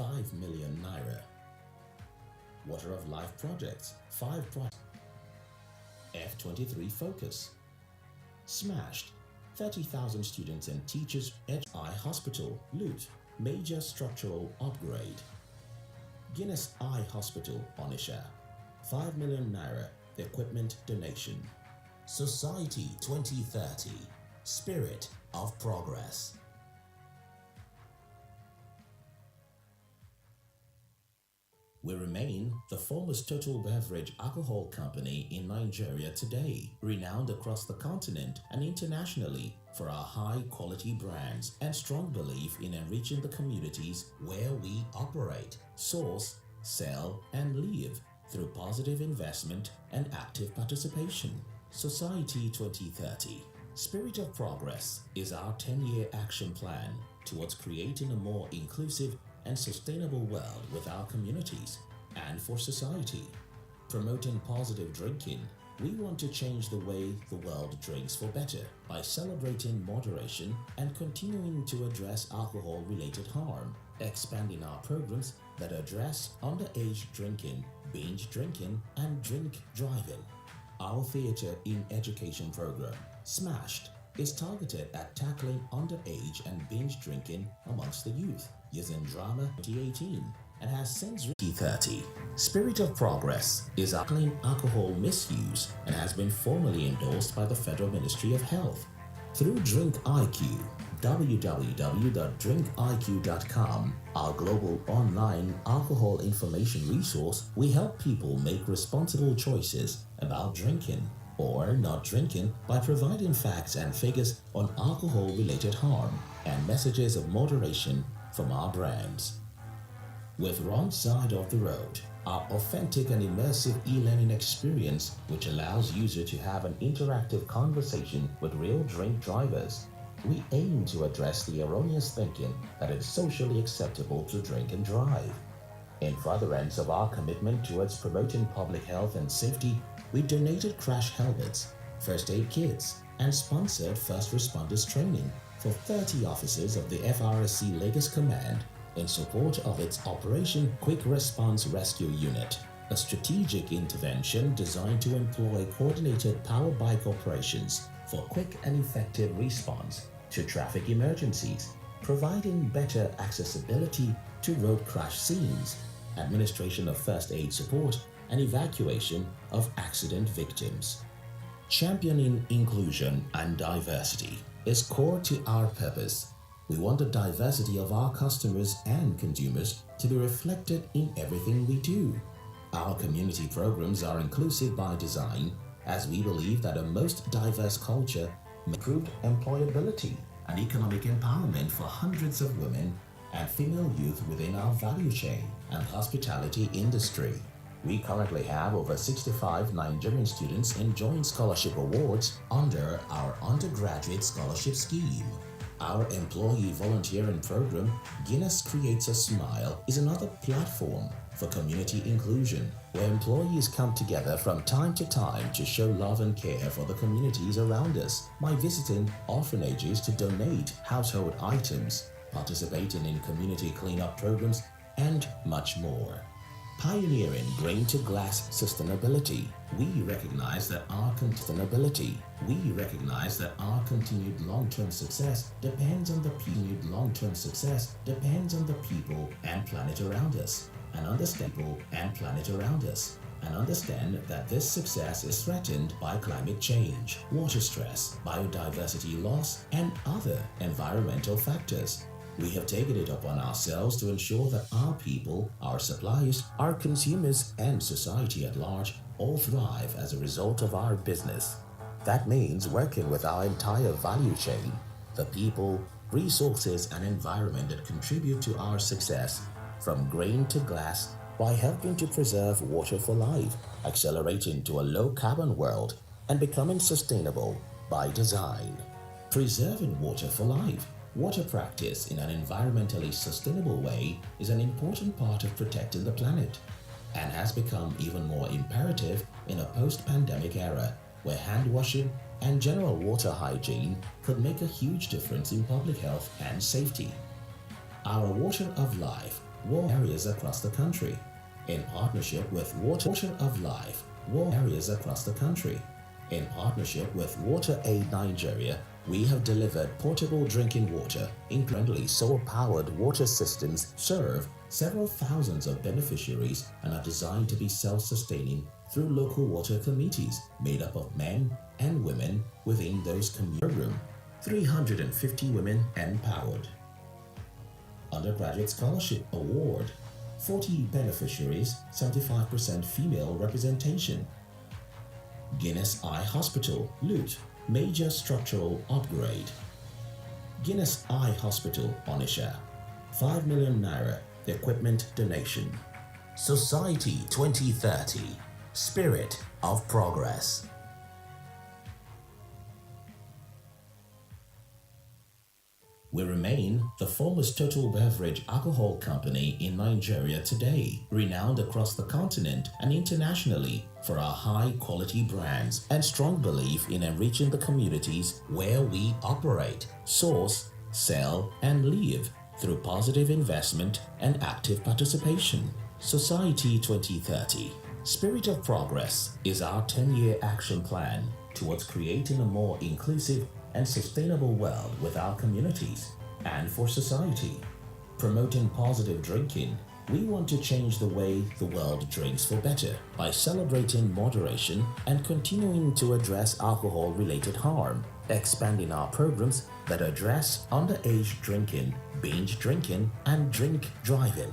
5 million naira. Water of Life projects, 5 projects. F23 focus. Smashed. 30,000 students and teachers. Eye Hospital, loot. Major structural upgrade. Guinness Eye Hospital, Onisha. 5 million naira equipment donation. Society 2030. Spirit of progress. We remain the foremost total beverage alcohol company in Nigeria today, renowned across the continent and internationally for our high-quality brands and strong belief in enriching the communities where we operate, source, sell, and live through positive investment and active participation. Society 2030. Spirit of Progress is our 10-year action plan towards creating a more inclusive and sustainable world with our communities and for society. Promoting positive drinking, we want to change the way the world drinks for better by celebrating moderation and continuing to address alcohol-related harm, expanding our programs that address underage drinking, binge drinking, and drink driving. Our Theatre in Education program, Smashed, is targeted at tackling underage and binge drinking amongst the youth using drama 2018 and has since 2030. Spirit of Progress is tackling alcohol misuse and has been formally endorsed by the Federal Ministry of Health. Through Drink IQ, www.drinkiq.com, our global online alcohol information resource, we help people make responsible choices about drinking or not drinking by providing facts and figures on alcohol-related harm and messages of moderation from our brands. With Wrong Side of the Road, our authentic and immersive e-learning experience which allows users to have an interactive conversation with real drink drivers, we aim to address the erroneous thinking that it's socially acceptable to drink and drive. In furtherance of our commitment towards promoting public health and safety, we donated crash helmets, first aid kits, and sponsored first responders training for 30 officers of the FRSC Lagos Command in support of its Operation Quick Response Rescue Unit, a strategic intervention designed to employ coordinated power bike operations for quick and effective response to traffic emergencies, providing better accessibility to road crash scenes, administration of first aid support, and evacuation of accident victims. Championing inclusion and diversity is core to our purpose. We want the diversity of our customers and consumers to be reflected in everything we do. Our community programs are inclusive by design, as we believe that a most diverse culture may improve employability and economic empowerment for hundreds of women and female youth within our value chain and hospitality industry. We currently have over 65 Nigerian students enjoying scholarship awards under our undergraduate scholarship scheme. Our employee volunteering program, Guinness Creates a Smile, is another platform for community inclusion, where employees come together from time to time to show love and care for the communities around us by visiting orphanages to donate household items, participating in community cleanup programs, and much more. Pioneering grain-to-glass sustainability, we recognize that our continued long-term success depends on the people and planet around us, and understand that this success is threatened by climate change, water stress, biodiversity loss, and other environmental factors. We have taken it upon ourselves to ensure that our people, our suppliers, our consumers, and society at large all thrive as a result of our business. That means working with our entire value chain, the people, resources, and environment that contribute to our success, from grain to glass, by helping to preserve water for life, accelerating to a low-carbon world, and becoming sustainable by design. Preserving water for life. Water practice in an environmentally sustainable way is an important part of protecting the planet and has become even more imperative in a post-pandemic era where hand washing and general water hygiene could make a huge difference in public health and safety. Our Water of Life war areas across the country. In partnership with Water of Life, war areas across the country. In partnership with Water Aid Nigeria, we have delivered portable drinking water. Incrementally solar-powered water systems serve several thousands of beneficiaries and are designed to be self-sustaining through local water committees made up of men and women within those communities. 350 women empowered. Undergraduate Scholarship Award. 40 beneficiaries, 75% female representation. Guinness Eye Hospital, Lut, major structural upgrade. Guinness Eye Hospital, Onisha, 5 million naira equipment donation. Society 2030, spirit of progress. We remain the foremost total beverage alcohol company in Nigeria today, renowned across the continent and internationally for our high-quality brands and strong belief in enriching the communities where we operate, source, sell, and live through positive investment and active participation. Society 2030, Spirit of Progress is our 10-year action plan towards creating a more inclusive and sustainable world with our communities and for society. Promoting positive drinking, we want to change the way the world drinks for better by celebrating moderation and continuing to address alcohol-related harm, expanding our programs that address underage drinking, binge drinking, and drink driving.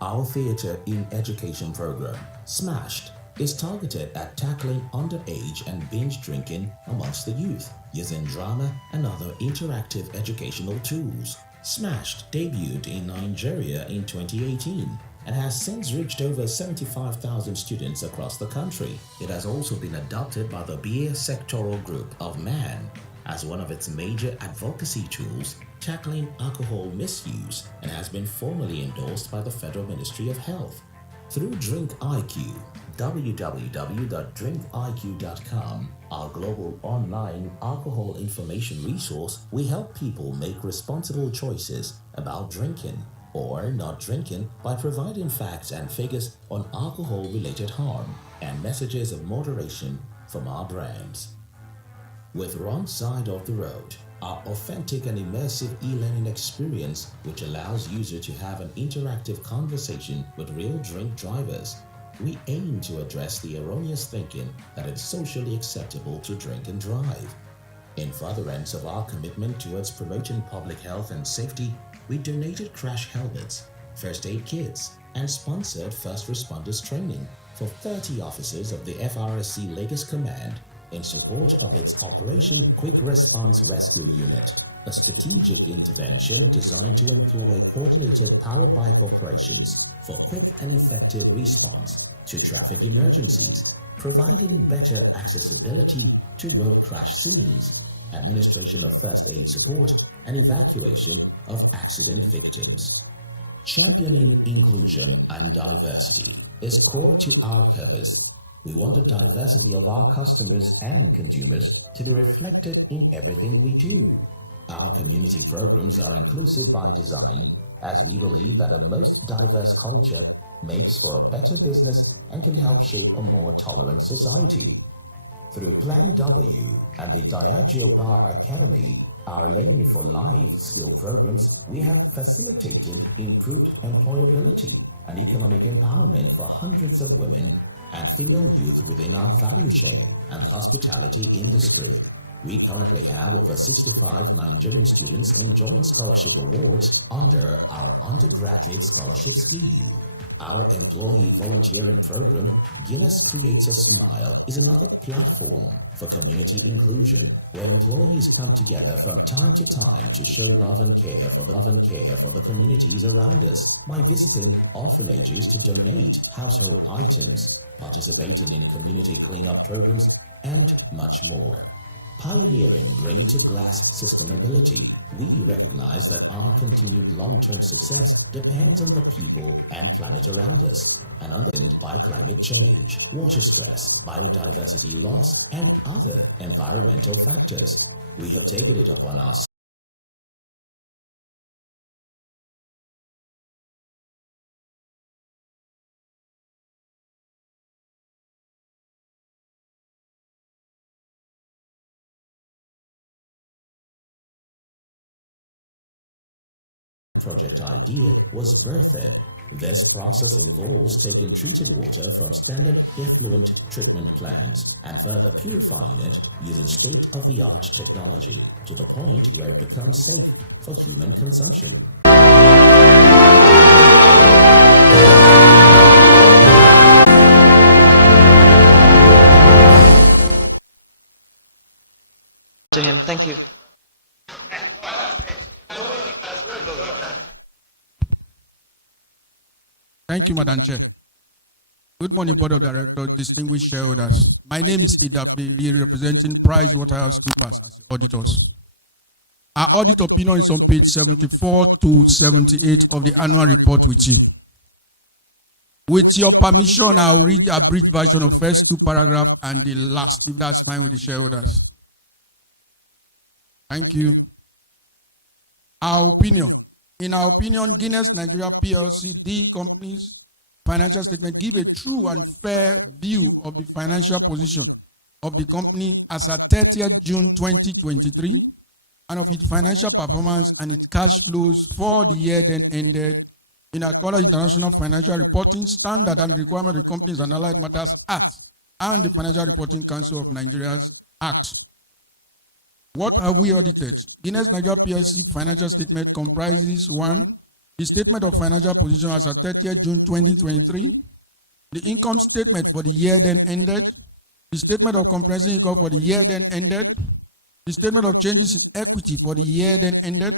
Our Theatre in Education program, SMASHED, is targeted at tackling underage and binge drinking amongst the youth using drama and other interactive educational tools. SMASHED debuted in Nigeria in 2018 and has since reached over 75,000 students across the country. It has also been adopted by the Beer Sectoral Group of Man as one of its major advocacy tools tackling alcohol misuse and has been formally endorsed by the Federal Ministry of Health. Through Drink IQ, www.drinkiq.com, our global online alcohol information resource, we help people make responsible choices about drinking or not drinking by providing facts and figures on alcohol-related harm and messages of moderation from our brands. With Wrong Side of the Road, our authentic and immersive e-learning experience which allows users to have an interactive conversation with real drink drivers, we aim to address the erroneous thinking that it's socially acceptable to drink and drive. In furtherance of our commitment towards promoting public health and safety, we donated crash helmets, first aid kits, and sponsored first responders training for 30 officers of the FRSC Lagos Command in support of its Operation Quick Response Rescue Unit, a strategic intervention designed to employ coordinated power bike operations for quick and effective response to traffic emergencies, providing better accessibility to road crash scenes, administration of first aid support, and evacuation of accident victims. Championing inclusion and diversity is core to our purpose. We want the diversity of our customers and consumers to be reflected in everything we do. Our community programs are inclusive by design, as we believe that a most diverse culture makes for a better business and can help shape a more tolerant society. Through Plan W and the Diageo Bar Academy, our Learning for Life skill programs, we have facilitated improved employability and economic empowerment for hundreds of women and female youth within our value chain and hospitality industry. We currently have over 65 Nigerian students enjoying scholarship awards under our undergraduate scholarship scheme. Our employee volunteering program, Guinness Creates a Smile, is another platform for community inclusion, where employees come together from time to time to show love and care for the communities around us by visiting orphanages to donate household items, participating in community cleanup programs, and much more. Pioneering grain-to-glass sustainability, we recognize that our continued long-term success depends on the people and planet around us, and underpinned by climate change, water stress, biodiversity loss, and other environmental factors. We have taken it upon ourselves project idea was birthed. This process involves taking treated water from standard effluent treatment plants and further purifying it using state-of-the-art technology to the point where it becomes safe for human consumption. To him. Thank you. Thank you, Madam Chair. Good morning, Board of Directors, distinguished shareholders. My name is Idafe, representing PricewaterhouseCoopers as auditors. Our audit opinion is on page 74 to 78 of the annual report with you. With your permission, I'll read a brief version of first two paragraphs and the last, if that's fine with the shareholders. Thank you. Our opinion. In our opinion, Guinness Nigeria PLC, the company's financial statement give a true and fair view of the financial position of the company as at 30th June 2023 and of its financial performance and its cash flows for the year then ended in accordance with International Financial Reporting Standard and requirement of the Companies and Allied Matters Act and the Financial Reporting Council of Nigeria's Act. What have we audited? Guinness Nigeria PLC financial statement comprises 1. The statement of financial position as at 30th June 2023, the income statement for the year then ended, the statement of comprehensive income for the year then ended, the statement of changes in equity for the year then ended,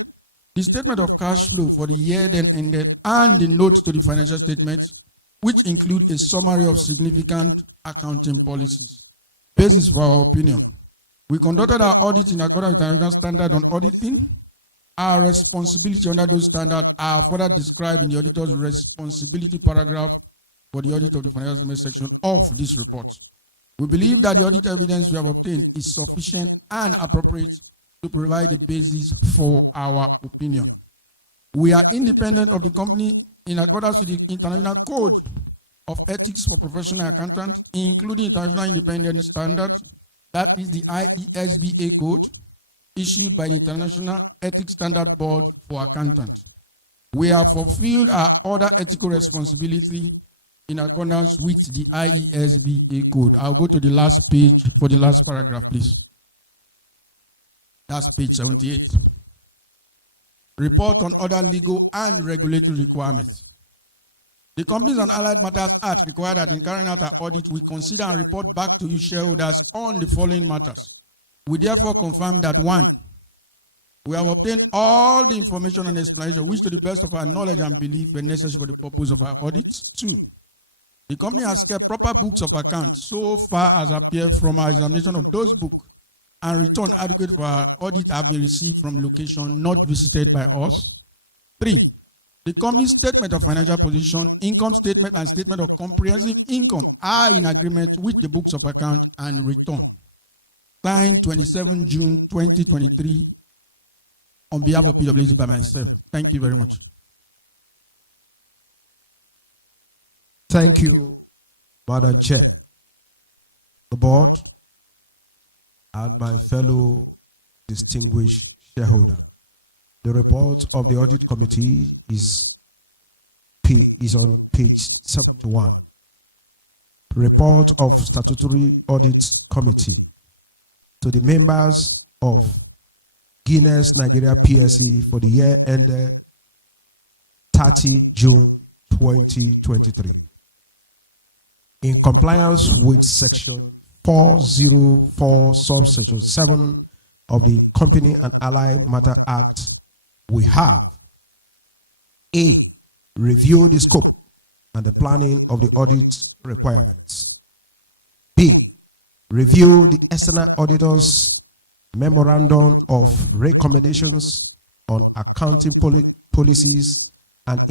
the statement of cash flow for the year then ended, and the notes to the financial statements, which include a summary of significant accounting policies. Basis for our opinion. We conducted our audit in accordance with international standard on auditing. Our responsibility under those standards are further described in the auditor's responsibility paragraph for the audit of the financial statement section of this report. We believe that the audit evidence we have obtained is sufficient and appropriate to provide a basis for our opinion. We are independent of the company in accordance with the International Code of Ethics for Professional Accountants, including International Independent Standards, that is the IESBA code, issued by the International Ethics Standard Board for Accountants. We have fulfilled our other ethical responsibility in accordance with the IESBA code. I'll go to the last page for the last paragraph, please. That's page 78. Report on other legal and regulatory requirements. The Companies and Allied Matters Act requires that in carrying out our audit, we consider and report back to you shareholders on the following matters. We therefore confirm that 1, we have obtained all the information and explanation which to the best of our knowledge and belief were necessary for the purpose of our audit. 2, the company has kept proper books of accounts so far as appear from our examination of those books, and return adequate for our audit have been received from location not visited by us. 3, the company's statement of financial position, income statement, and statement of comprehensive income are in agreement with the books of account and return. Signed 27 June 2023 on behalf of PwC by myself. Thank you very much. Thank you, Madam Chair, the board, and my fellow distinguished shareholder. The report of the audit committee is on page 71. Report of statutory audit committee to the members of Guinness Nigeria PLC for the year ended 30 June 2023. In compliance with section 404 subsection 7 of the Company and Allied Matter Act, we have A, review the scope and the planning of the audit requirements. B, review the external auditor's memorandum of recommendations on accounting policies and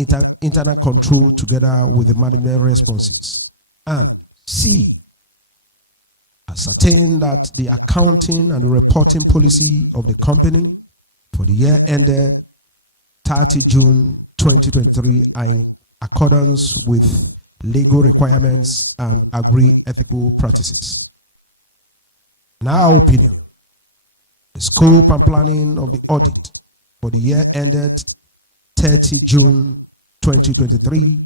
internal control together with the management responses. And C, ascertain that the accounting and reporting policy of the company for the year ended 30 June 2023 are in accordance with legal requirements and agreed ethical practices. In our opinion, the scope and planning of the audit for the year ended 30 June 2023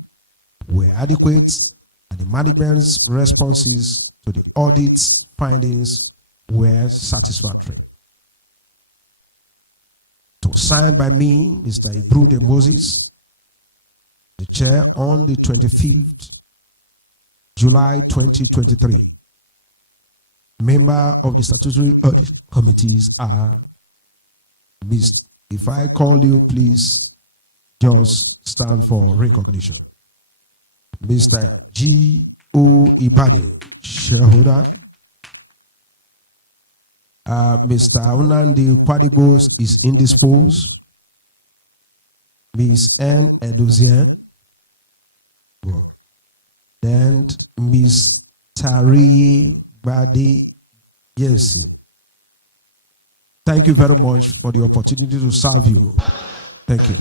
were adequate and the management's responses to the audit findings were satisfactory. It was signed by me, Mr. Ibrude Moses, the chair, on the 25th July 2023. Member of the statutory audit committees are if I call you, please just stand for recognition. Mr. G.O. Ibadan, shareholder. Mr. Unandi Kwadigbo is indisposed. Ms. N. Edozian. Good. Then Ms. Tariye Badi Yesi. Thank you very much for the opportunity to serve you. Thank you.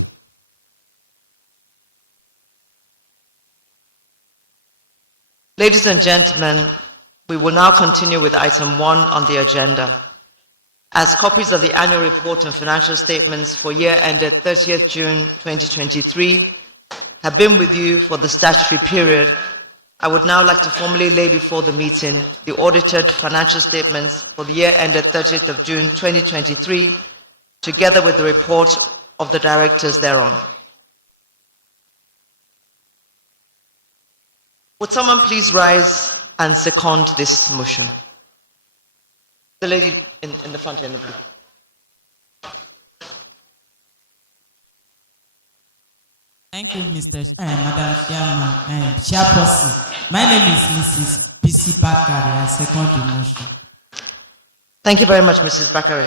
Ladies and gentlemen, we will now continue with item 1 on the agenda. As copies of the annual report and financial statements for year ended 30th June 2023 have been with you for the statutory period, I would now like to formally lay before the meeting the audited financial statements for the year ended 30th of June 2023, together with the report of the directors thereon. Would someone please rise and second this motion? The lady in the front in the blue. Thank you, Madam Chairman, Chairperson. My name is Mrs. P.C. Bakari. I second the motion. Thank you very much, Mrs. Bakari.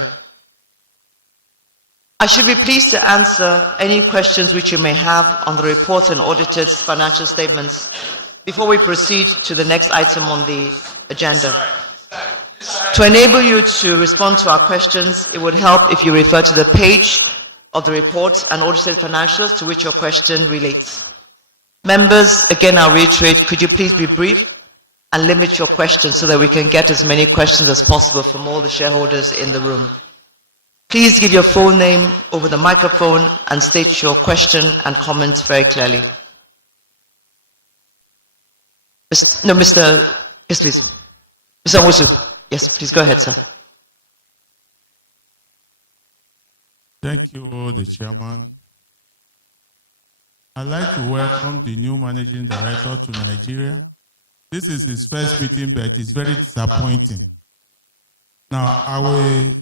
I should be pleased to answer any questions which you may have on the report and audited financial statements before we proceed to the next item on the agenda. To enable you to respond to our questions, it would help if you refer to the page of the report and audited financials to which your question relates. Members, again, I'll reiterate, could you please be brief and limit your questions so that we can get as many questions as possible from all the shareholders in the room. Please give your full name over the microphone and state your question and comments very clearly. Yes, please. Mr. Owusu. Yes, please go ahead, sir. Thank you, the chairman. I'd like to welcome the new managing director to Nigeria. This is his first meeting, but it's very disappointing. Now, I will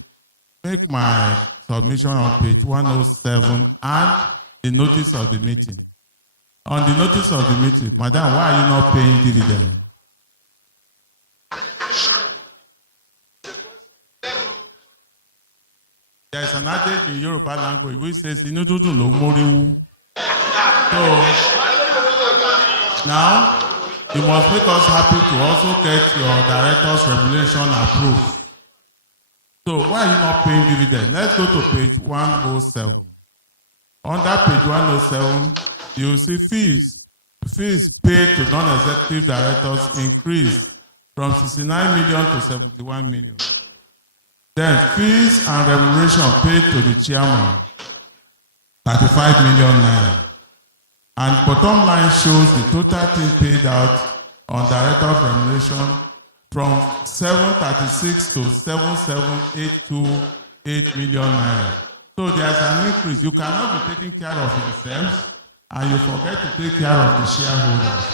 make my submission on page 107 and the notice of the meeting. On the notice of the meeting, Madam, why are you not paying dividend? There is an adage in Yoruba language which says, "Inududu lo moriwu." So, now, you must make us happy to also get your director's remuneration approved. So, why are you not paying dividend? Let's go to page 107. Under page 107, you see fees. Fees paid to non-executive directors increased from 69 million to 71 million. Then fees and remuneration paid to the chairman, 35 million naira. And bottom line shows the total thing paid out on director remuneration from 736 to 77,828 million naira. So there's an increase. You cannot be taking care of yourself and you forget to take care of the shareholders.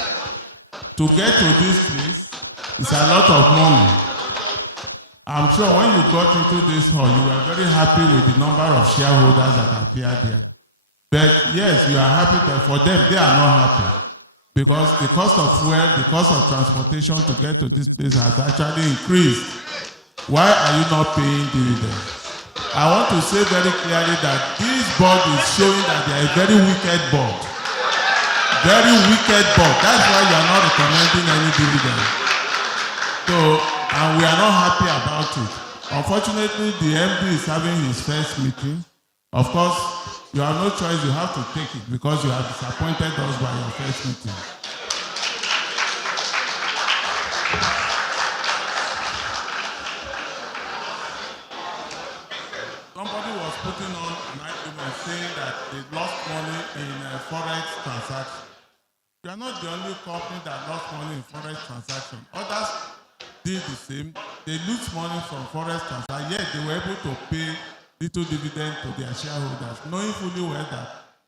To get to this place, it's a lot of money. I'm sure when you got into this hall, you were very happy with the number of shareholders that appeared there. But yes, you are happy, but for them, they are not happy. Because the cost of fuel, the cost of transportation to get to this place has actually increased. Why are you not paying dividends? I want to say very clearly that this board is showing that they are a very wicked board. Very wicked board. That's why you are not recommending any dividend. So, and we are not happy about it. Unfortunately, the MD is having his first meeting. Of course, you have no choice, you have to take it because you have disappointed us by your first meeting. Somebody was putting on an argument saying that they lost money transaction. You are not the only company that lost money in forex transaction. Others did the same. They lose money from forex transaction, yet they were able to pay little dividend to their shareholders, knowing fully well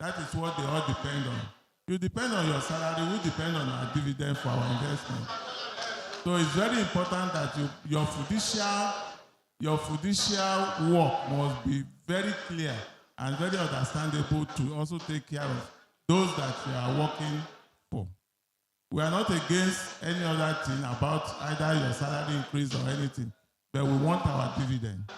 that is what they all depend on. You depend on your salary, we depend on our dividend for our investment. So it's very important that your fiducial work must be very clear and very understandable to also take care of those that you are working for. We are not against any other thing about either your salary increase or anything, but we want our dividend.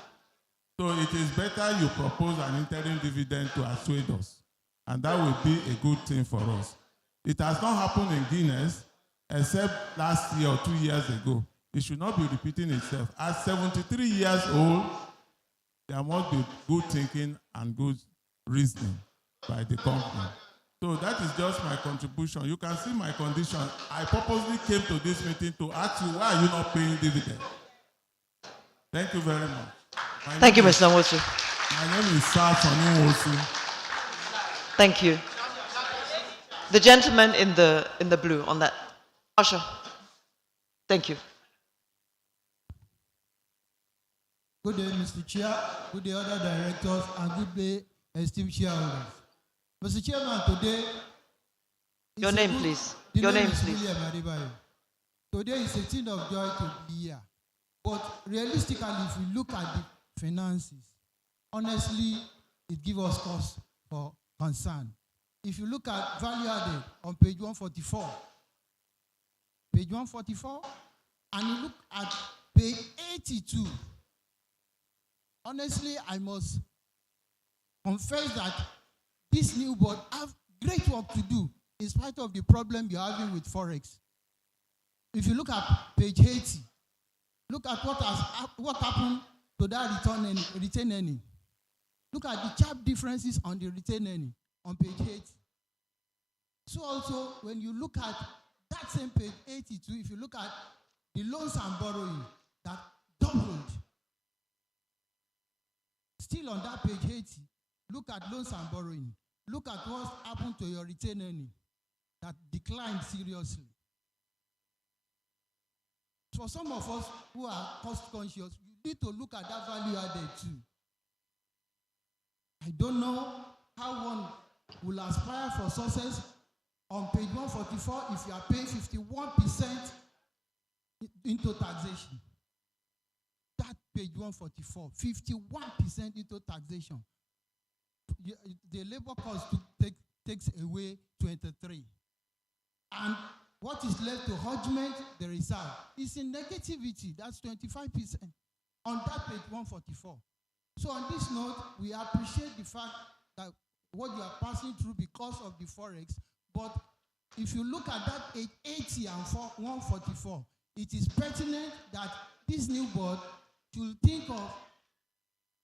So it is better you propose an interim dividend to assuade us, and that will be a good thing for us. It has not happened in Guinness, except last year or 2 years ago. It should not be repeating itself. At 73 years old, there must be good thinking and good reasoning by the company. So that is just my contribution. You can see my condition. I purposely came to this meeting to ask you, why are you not paying dividend? Thank you very much. Thank you, Mr. Nwosu. My name is Sir Sonny Nwosu. Thank you. The gentleman in the blue on that. Usher. Thank you. Good day, Mr. Chair. Good day, other directors, and good day, esteemed shareholders. Mr. Chairman, today... Your name, please. Your name, please. William Adebayo. Today is a thing of joy to be here. But realistically, if we look at the finances, honestly, it gives us cause for concern. If you look at value added on page 144, and you look at page 82, honestly, I must confess that this new board have great work to do in spite of the problem you're having with Forex. If you look at page 80, look at what happened to that return earning. Look at the sharp differences on the return earning on page 80. So also, when you look at that same page 82, if you look at the loans and borrowing, that doubled. Still on that page 80, look at loans and borrowing. Look at what happened to your return earning that declined seriously. For some of us who are cost conscious, you need to look at that value added too. I don't know how one will aspire for success on page 144 if you are paying 51% into taxation. That page 144, 51% into taxation. The labor cost takes away 23. And what is left to augment the reserve is in negativity. That's 25% on that page 144. So on this note, we appreciate the fact that what you are passing through because of the Forex, but if you look at that page 80 and 144, it is pertinent that this new board should think of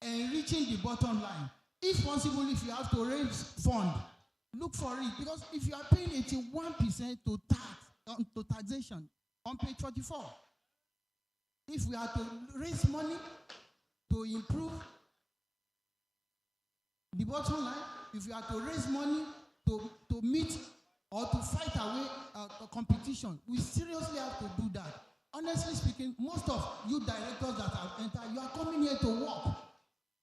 enriching the bottom line. If possible, if you have to raise fund, look for it, because if you are paying 81% to taxation on page 44, if we are to raise money to improve the bottom line, if you are to raise money to meet or to fight away competition, we seriously have to do that. Honestly speaking, most of you directors that have entered, you are coming here to work,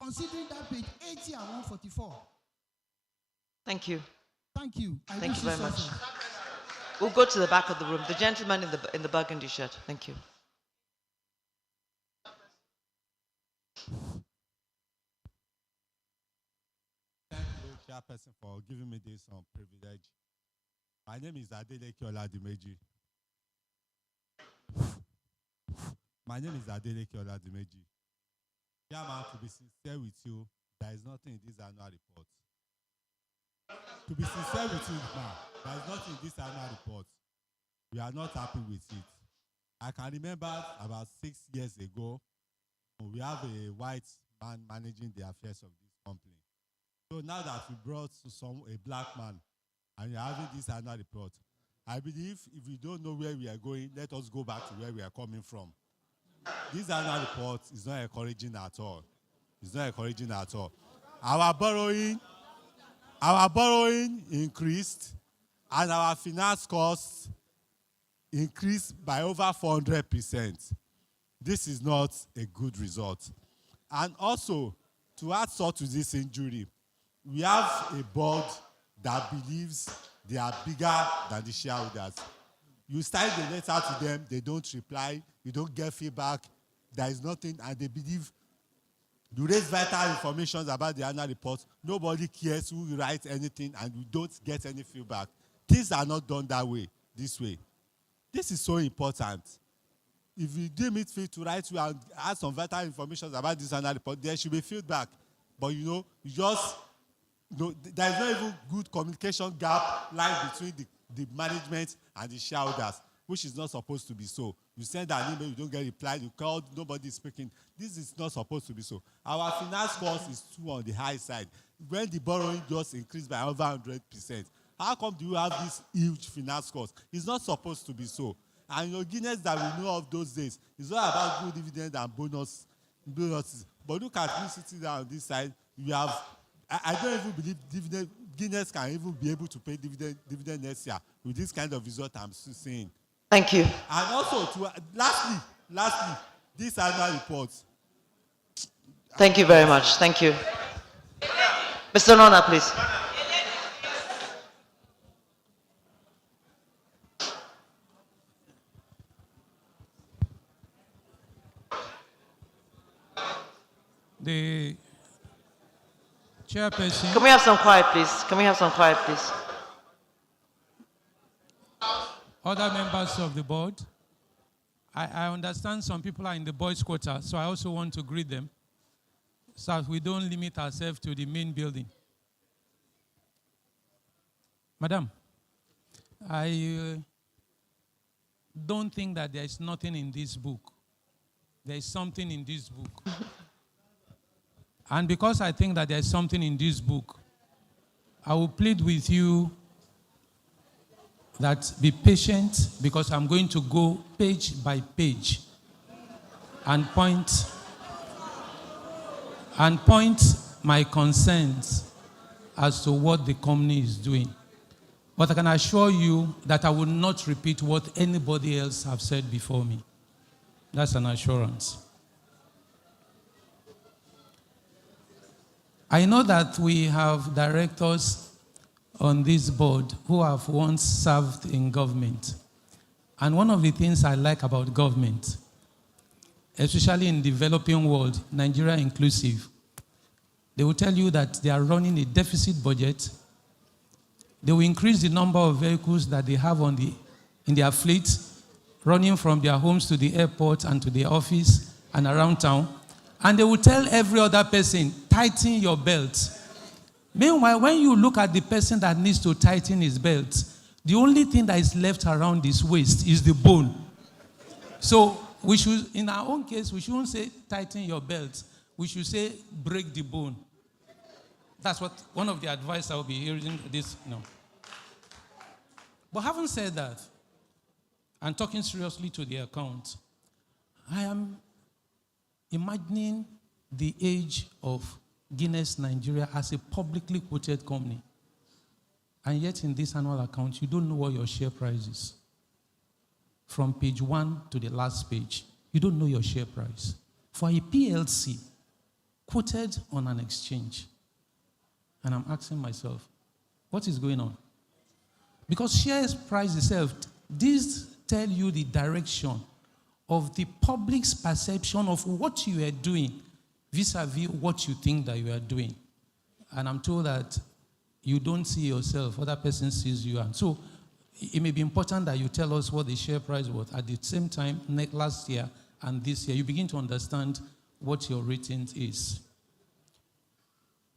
considering that page 80 and 144. Thank you. Thank you. Thank you very much. We'll go to the back of the room. The gentleman in the burgundy shirt. Thank you. Thank you, Chairperson, for giving me this privilege. My name is Adeleke Oladimeji. Chairman, to be sincere with you, there is nothing in this annual report. To be sincere with you now, there is nothing in this annual report. We are not happy with it. I can remember about 6 years ago, we have a white man managing the affairs of this company. So now that we brought a black man and you're having this annual report, I believe if we don't know where we are going, let us go back to where we are coming from. This annual report is not encouraging at all. It's not encouraging at all. Our borrowing increased and our finance costs increased by over 400%. This is not a good result. And also, to add salt to this injury, we have a board that believes they are bigger than the shareholders. You send a letter to them, they don't reply, you don't get feedback, there is nothing, and they believe you raise vital information about the annual report, nobody cares who writes anything, and you don't get any feedback. Things are not done that way, this way. This is so important. If you deem it fit to write you and add some vital information about this annual report, there should be feedback. But you just, there is not even good communication gap line between the management and the shareholders, which is not supposed to be so. You send an email, you don't get reply, you call, nobody is speaking. This is not supposed to be so. Our finance cost is too on the high side. When the borrowing just increased by over 100%, how come do you have this huge finance cost? It's not supposed to be so. And Guinness that we know of those days is all about good dividend and bonuses. But look at me sitting down on this side, you have, I don't even believe Guinness can even be able to pay dividend next year with this kind of result I'm still seeing. Thank you. And also, lastly, this annual report. Thank you very much. Thank you. Mr. Nona, please. The chairperson. Can we have some quiet, please? Can we have some quiet, please? Other members of the board. I understand some people are in the boys' quarter, so I also want to greet them so that we don't limit ourselves to the main building. Madam, I don't think that there is nothing in this book. There is something in this book. And because I think that there is something in this book, I will plead with you that be patient, because I'm going to go page by page and point my concerns as to what the company is doing. But I can assure you that I will not repeat what anybody else have said before me. That's an assurance. I know that we have directors on this board who have once served in government. And one of the things I like about government, especially in the developing world, Nigeria inclusive, they will tell you that they are running a deficit budget. They will increase the number of vehicles that they have in their fleet, running from their homes to the airport and to the office and around town. And they will tell every other person, tighten your belt. Meanwhile, when you look at the person that needs to tighten his belt, the only thing that is left around his waist is the bone. So we should, in our own case, we shouldn't say tighten your belt. We should say break the bone. That's what one of the advice I will be hearing this. No. But having said that, and talking seriously to the account, I am imagining the age of Guinness Nigeria as a publicly quoted company. And yet in this annual account, you don't know what your share price is. From page 1 to the last page, you don't know your share price. For a PLC, quoted on an exchange. And I'm asking myself, what is going on? Because shares price itself, these tell you the direction of the public's perception of what you are doing vis-a-vis what you think that you are doing. And I'm told that you don't see yourself, other person sees you. And so it may be important that you tell us what the share price was at the same time last year and this year. You begin to understand what your rating is.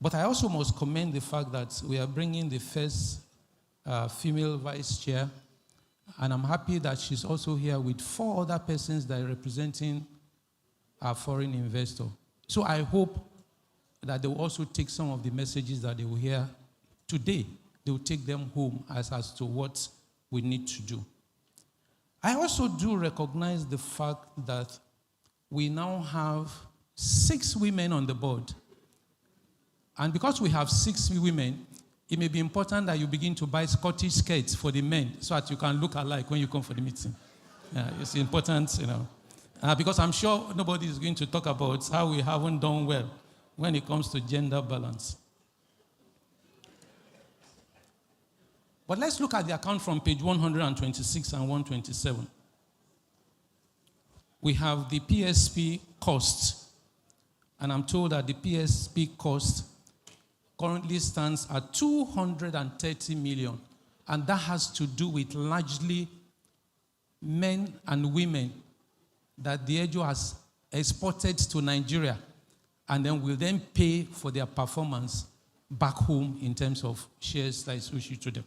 But I also must commend the fact that we are bringing the first female vice chair. And I'm happy that she's also here with 4 other persons that are representing our foreign investor. So I hope that they will also take some of the messages that they will hear today. They will take them home as to what we need to do. I also do recognize the fact that we now have 6 women on the board. And because we have 6 women, it may be important that you begin to buy Scottish skirts for the men so that you can look alike when you come for the meeting. It's important, because I'm sure nobody is going to talk about how we haven't done well when it comes to gender balance. But let's look at the account from page 126 and 127. We have the PSP cost, and I'm told that the PSP cost currently stands at 230 million, and that has to do with largely men and women that the Diageo has exported to Nigeria and then will then pay for their performance back home in terms of shares that is issued to them.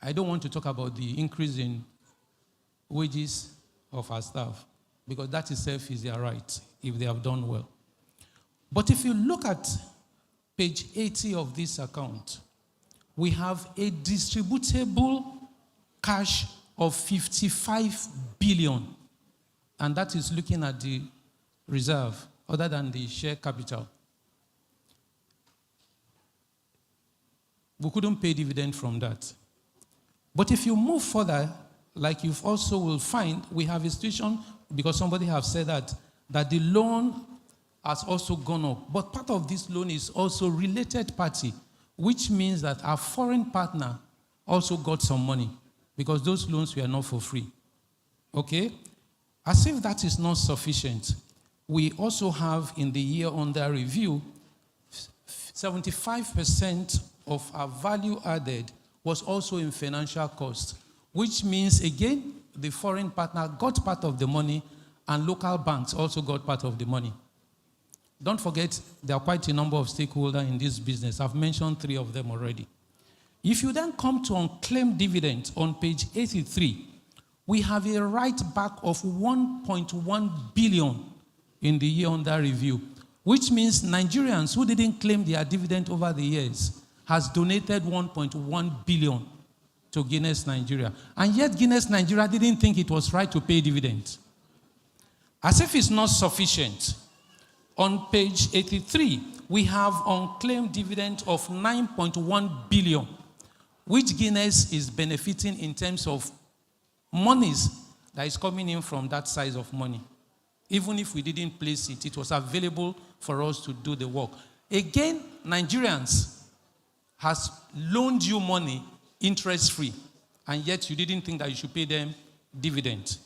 I don't want to talk about the increase in wages of our staff, because that itself is their right if they have done well. But if you look at page 80 of this account, we have a distributable cash of 55 billion, and that is looking at the reserve other than the share capital. We couldn't pay dividend from that. But if you move further, like you also will find, we have a situation, because somebody have said that the loan has also gone up. But part of this loan is also related party, which means that our foreign partner also got some money, because those loans were not for free. Okay? As if that is not sufficient, we also have in the year under review, 75% of our value added was also in financial cost, which means, again, the foreign partner got part of the money and local banks also got part of the money. Don't forget, there are quite a number of stakeholders in this business. I've mentioned 3 of them already. If you then come to unclaimed dividends on page 83, we have a write back of 1.1 billion in the year under review, which means Nigerians who didn't claim their dividend over the years has donated 1.1 billion to Guinness Nigeria. And yet Guinness Nigeria didn't think it was right to pay dividends. As if it's not sufficient, on page 83, we have unclaimed dividend of 9.1 billion, which Guinness is benefiting in terms of monies that is coming in from that size of money. Even if we didn't place it, it was available for us to do the work. Again, Nigerians has loaned you money interest-free, and yet you didn't think that you should pay them dividend.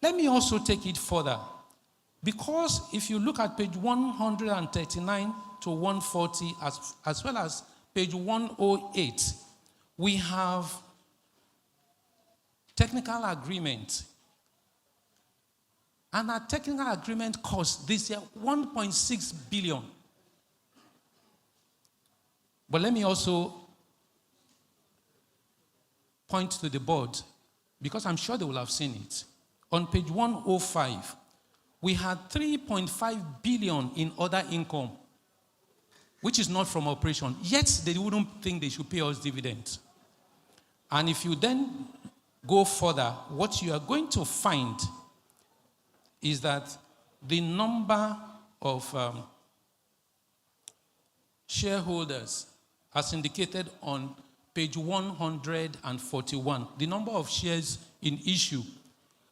Let me also take it further, because if you look at page 139 to 140, as well as page 108, we have technical agreement. And our technical agreement cost this year 1.6 billion. But let me also point to the board, because I'm sure they will have seen it. On page 105, we had 3.5 billion in other income, which is not from operation. Yet they wouldn't think they should pay us dividends. And if you then go further, what you are going to find is that the number of shareholders, as indicated on page 141, the number of shares in issue,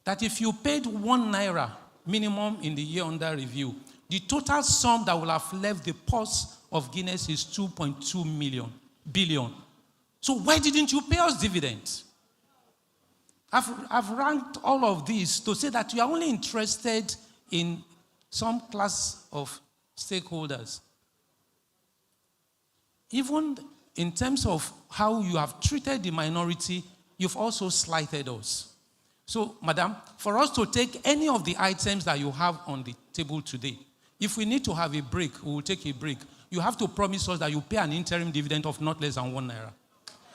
that if you paid 1 naira minimum in the year under review, the total sum that will have left the purse of Guinness is 2.2 billion. So why didn't you pay us dividends? I've ranked all of these to say that you are only interested in some class of stakeholders. Even in terms of how you have treated the minority, you've also slighted us. So, madam, for us to take any of the items that you have on the table today, if we need to have a break, we will take a break. You have to promise us that you pay an interim dividend of not less than 1 naira.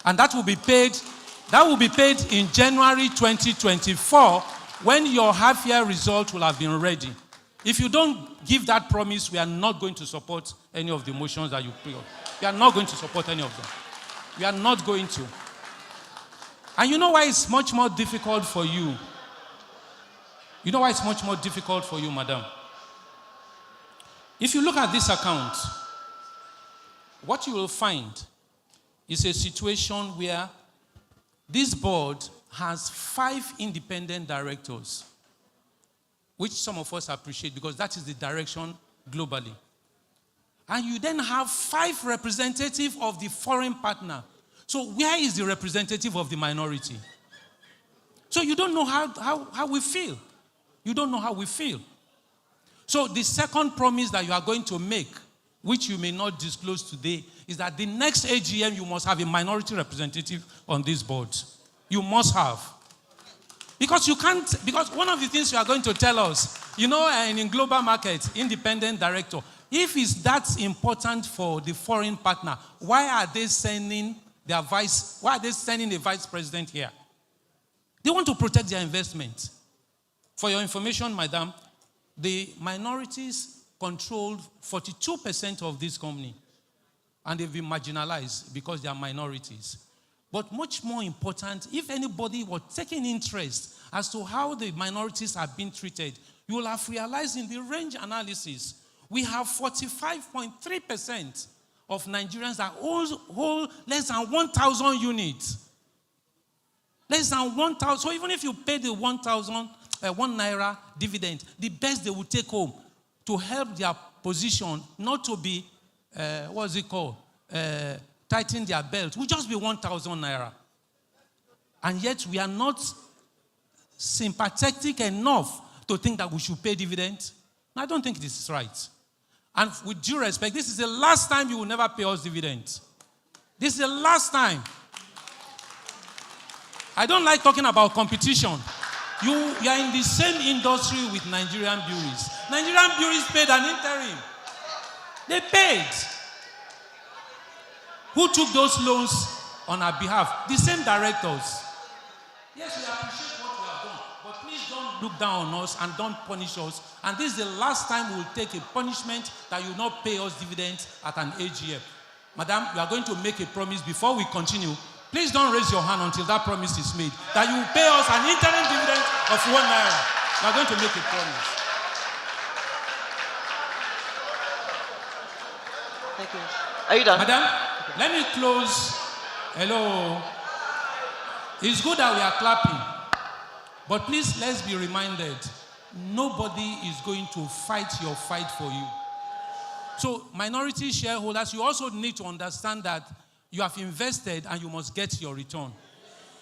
And that will be paid in January 2024, when your half-year result will have been ready. If you don't give that promise, we are not going to support any of the motions that you put. We are not going to support any of them. We are not going to. And you know why it's much more difficult for you? You know why it's much more difficult for you, madam? If you look at this account, what you will find is a situation where this board has 5 independent directors, which some of us appreciate because that is the direction globally. And you then have 5 representatives of the foreign partner. So where is the representative of the minority? So you don't know how we feel. You don't know how we feel. So the second promise that you are going to make, which you may not disclose today, is that the next AGM you must have a minority representative on this board. You must have. Because you can't, because one of the things you are going to tell us, in global markets, independent director, if it's that important for the foreign partner, why are they sending a vice president here? They want to protect their investment. For your information, madam, the minorities controlled 42% of this company, and they've been marginalized because they are minorities. But much more important, if anybody was taking interest as to how the minorities are being treated, you will have realized in the range analysis, we have 45.3% of Nigerians that hold less than 1,000 units. Less than 1,000. So even if you pay the 1,000, 1 naira dividend, the best they will take home to help their position not to be, tighten their belt, will just be 1,000 naira. And yet we are not sympathetic enough to think that we should pay dividends. I don't think this is right. And with due respect, this is the last time you will never pay us dividends. This is the last time. I don't like talking about competition. You are in the same industry with Nigerian breweries. Nigerian breweries paid an interim. They paid. Who took those loans on our behalf? The same directors. Yes, we appreciate what we have done, but please don't look down on us and don't punish us. And this is the last time we will take a punishment that you will not pay us dividends at an AGM. Madam, we are going to make a promise before we continue. Please don't raise your hand until that promise is made, that you will pay us an interim dividend of 1 naira. We are going to make a promise. Thank you. Are you done? Madam, let me close. Hello. It's good that we are clapping, but please let's be reminded, nobody is going to fight your fight for you. So minority shareholders, you also need to understand that you have invested and you must get your return.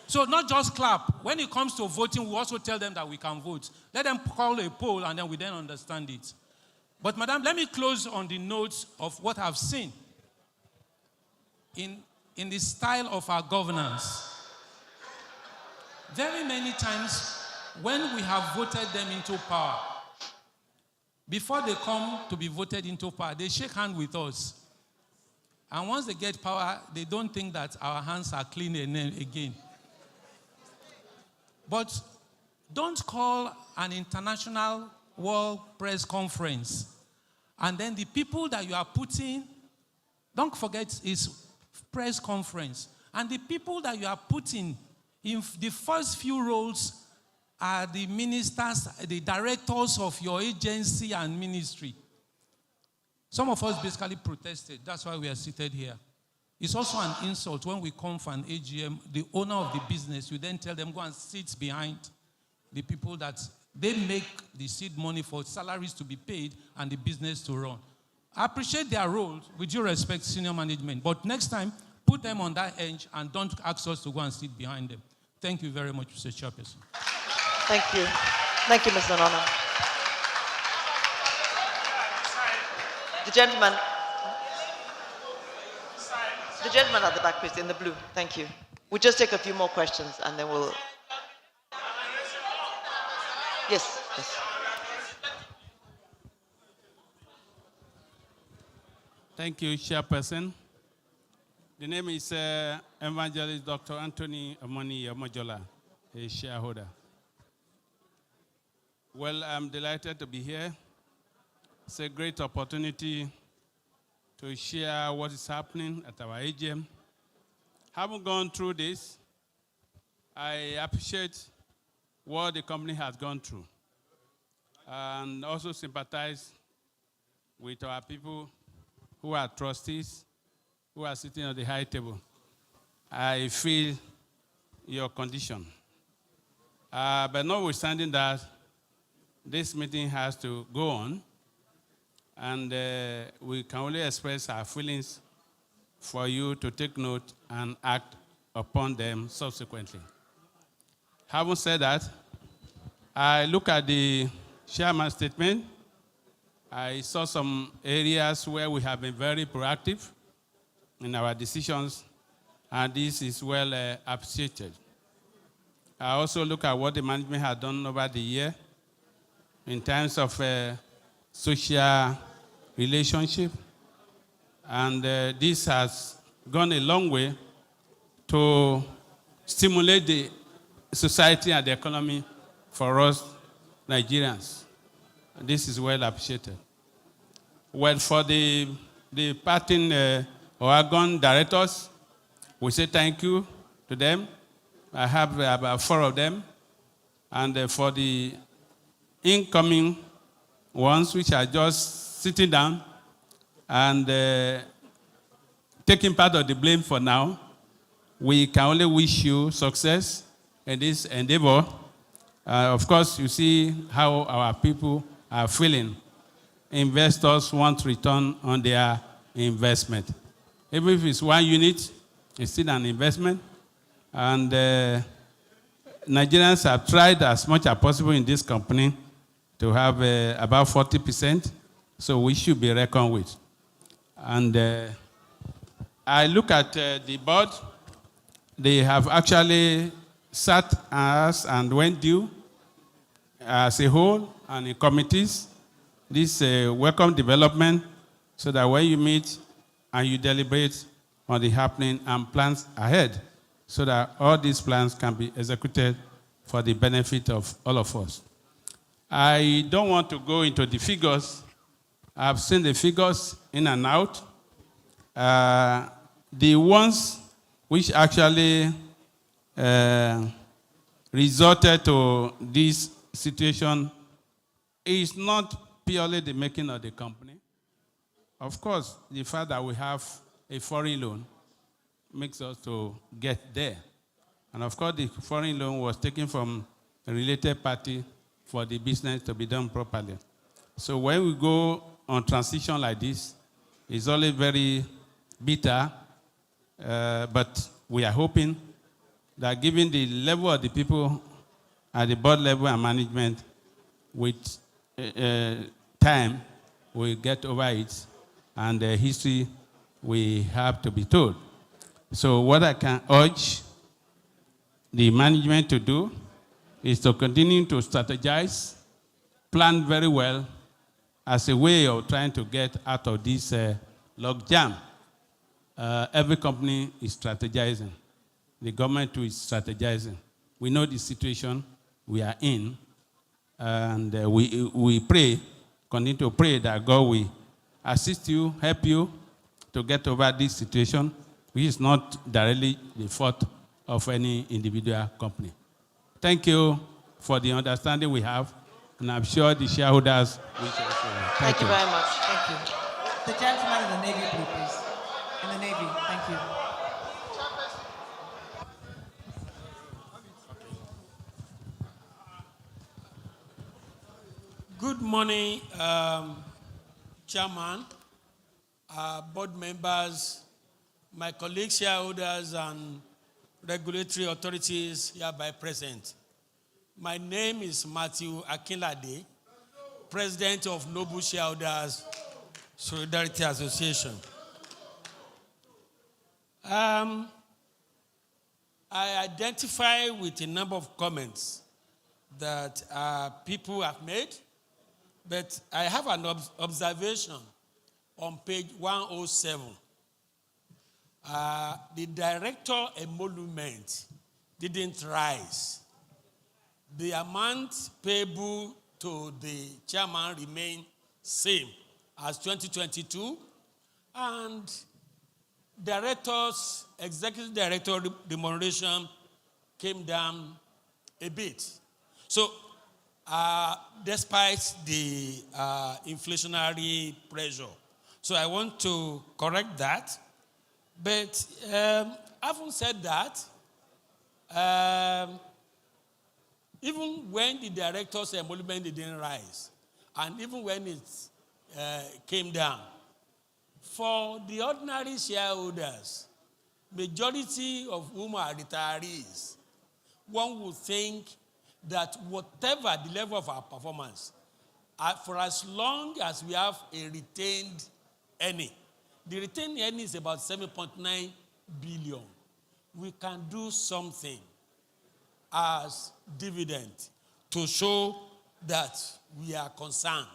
So not just clap. When it comes to voting, we also tell them that we can vote. Let them call a poll and then we then understand it. But madam, let me close on the notes of what I've seen in the style of our governance. Very many times when we have voted them into power, before they come to be voted into power, they shake hands with us. And once they get power, they don't think that our hands are clean again. But don't call an international world press conference. And then the people that you are putting, don't forget, is press conference. And the people that you are putting in the first few roles are the ministers, the directors of your agency and ministry. Some of us basically protested. That's why we are seated here. It's also an insult when we come for an AGM, the owner of the business, you then tell them, go and sit behind the people that they make the seed money for salaries to be paid and the business to run. I appreciate their role, with due respect, senior management. But next time, put them on that edge and don't ask us to go and sit behind them. Thank you very much, Mr. Chairperson. Thank you. Thank you, Mr. Nona. The gentleman at the back, please, in the blue. Thank you. We'll just take a few more questions and then we'll... Yes, yes. Thank you, Chairperson. The name is Evangelist Dr. Anthony Amoni Yamajola, a shareholder. Well, I'm delighted to be here. It's a great opportunity to share what is happening at our AGM. Having gone through this, I appreciate what the company has gone through and also sympathize with our people who are trustees, who are sitting at the high table. I feel your condition. But notwithstanding that, this meeting has to go on, and we can only express our feelings for you to take note and act upon them subsequently. Having said that, I look at the chairman's statement. I saw some areas where we have been very proactive in our decisions, and this is well appreciated. I also look at what the management has done over the year in terms of social relationship, and this has gone a long way to stimulate the society and the economy for us Nigerians. This is well appreciated. Well, for the parting Oregon directors, we say thank you to them. I have about 4 of them. And for the incoming ones, which are just sitting down and taking part of the blame for now, we can only wish you success in this endeavor. Of course, you see how our people are feeling. Investors want return on their investment. Even if it's 1 unit, it's still an investment. And Nigerians have tried as much as possible in this company to have about 40%, so we should be reckoned with. And I look at the board. They have actually sat us and went due as a whole and in committees. This welcome development so that when you meet and you deliberate on the happening and plans ahead, so that all these plans can be executed for the benefit of all of us. I don't want to go into the figures. I've seen the figures in and out. The ones which actually resulted to this situation is not purely the making of the company. Of course, the fact that we have a foreign loan makes us to get there. And of course, the foreign loan was taken from a related party for the business to be done properly. So when we go on transition like this, it's always very bitter, but we are hoping that given the level of the people at the board level and management, with time, we'll get over it, and the history we have to be told. So what I can urge the management to do is to continue to strategize, plan very well as a way of trying to get out of this log jam. Every company is strategizing. The government too is strategizing. We know the situation we are in, and we pray, continue to pray that God will assist you, help you to get over this situation, which is not directly the fault of any individual company. Thank you for the understanding we have, and I'm sure the shareholders will also. Thank you very much. Thank you. The gentleman in the Navy blue, please. In the Navy, thank you. Good morning, Chairman, board members, my colleagues, shareholders, and regulatory authorities hereby present. My name is Matthew Akinlade, President of Noble Shareholders Solidarity Association. I identify with a number of comments that people have made, but I have an observation on page 107. The director emolument didn't rise. The amount payable to the chairman remained same as 2022, and executive director remuneration came down a bit. So, despite the inflationary pressure. So I want to correct that. But having said that, even when the director's emolument didn't rise, and even when it came down, for the ordinary shareholders, majority of whom are retirees, one would think that whatever the level of our performance, for as long as we have a retained earning, the retained earning is about 7.9 billion. We can do something as dividend to show that we are concerned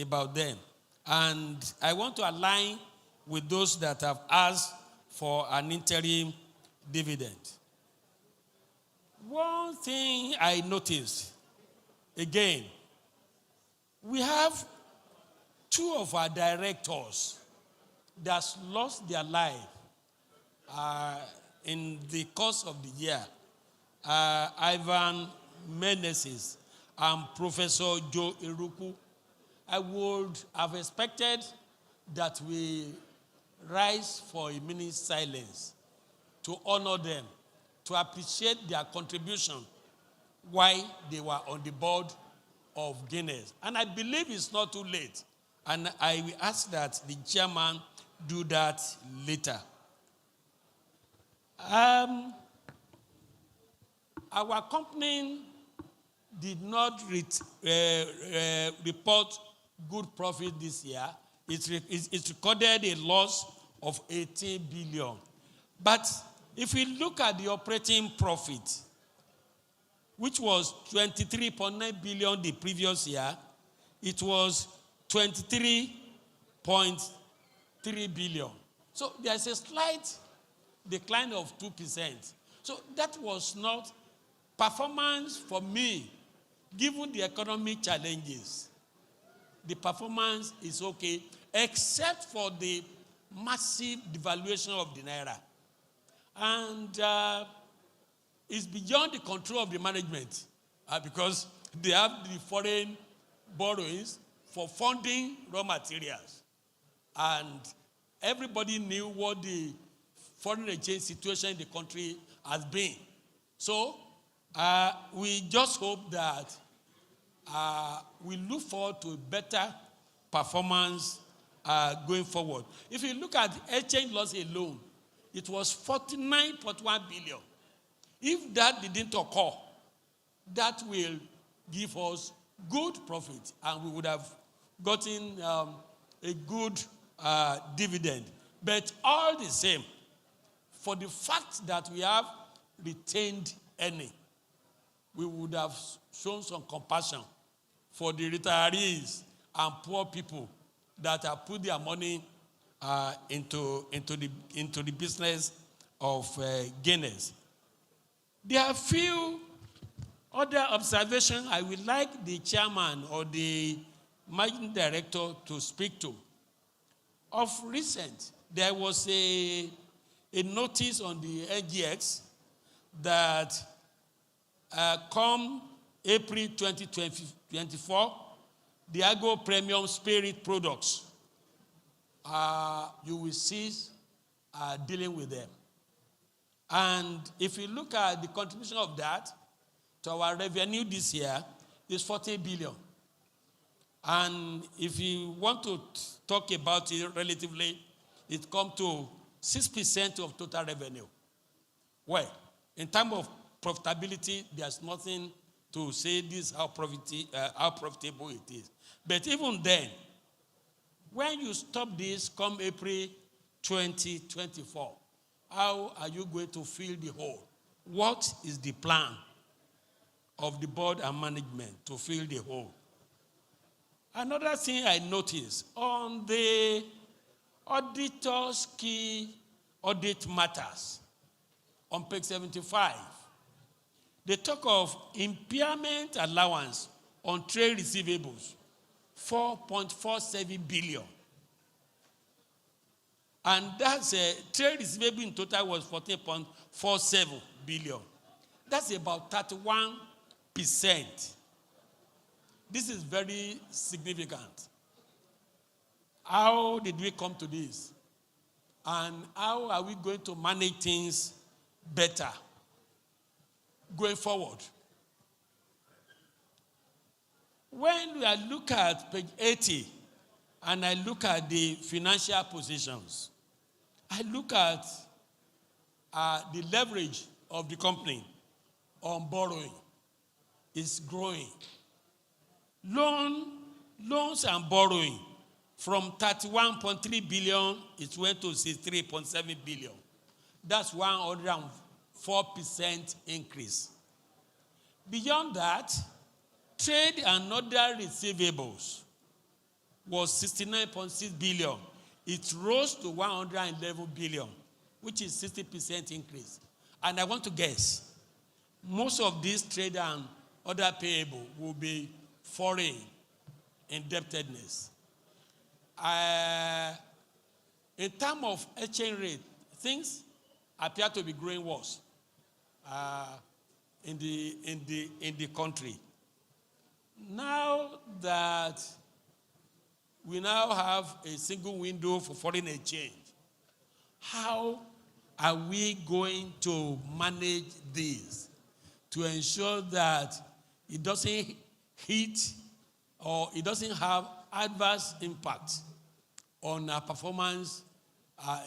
about them. And I want to align with those that have asked for an interim dividend. One thing I noticed, again, we have two of our directors that lost their life in the course of the year. Ivan Meneses and Professor Joe Iruku. I would have expected that we rise for a minute's silence to honor them, to appreciate their contribution while they were on the board of Guinness. And I believe it's not too late. And I will ask that the chairman do that later. Our company did not report good profit this year. It recorded a loss of 18 billion. But if we look at the operating profit, which was 23.9 billion the previous year, it was 23.3 billion. So there's a slight decline of 2%. So that was not performance for me, given the economic challenges. The performance is okay, except for the massive devaluation of the naira. And it's beyond the control of the management because they have the foreign borrowings for funding raw materials. And everybody knew what the foreign exchange situation in the country has been. So we just hope that we look forward to a better performance going forward. If you look at the exchange loss alone, it was 49.1 billion. If that didn't occur, that will give us good profit and we would have gotten a good dividend. But all the same, for the fact that we have retained earning, we would have shown some compassion for the retirees and poor people that have put their money into the business of Guinness. There are few other observations I would like the chairman or the managing director to speak to. Of recent, there was a notice on the NGX that come April 2024, the Agro Premium Spirit products, you will cease dealing with them. And if you look at the contribution of that to our revenue this year, is 40 billion. And if you want to talk about it relatively, it comes to 6% of total revenue. Well, in terms of profitability, there's nothing to say this how profitable it is. But even then, when you stop this come April 2024, how are you going to fill the hole? What is the plan of the board and management to fill the hole? Another thing I noticed on the auditor's key audit matters, on page 75, they talk of impairment allowance on trade receivables, 4.47 billion. And that's trade receivable in total was 14.47 billion. That's about 31%. This is very significant. How did we come to this? And how are we going to manage things better going forward. When I look at page 80 and I look at the financial positions, I look at the leverage of the company on borrowing is growing. Loans and borrowing from 31.3 billion, it went to 63.7 billion. That's 104% increase. Beyond that, trade and other receivables was 69.6 billion. It rose to 111 billion, which is 60% increase. And I want to guess, most of these trade and other payable will be foreign indebtedness. In terms of exchange rate, things appear to be growing worse in the country. Now that we now have a single window for foreign exchange, how are we going to manage this to ensure that it doesn't hit or it doesn't have adverse impact on our performance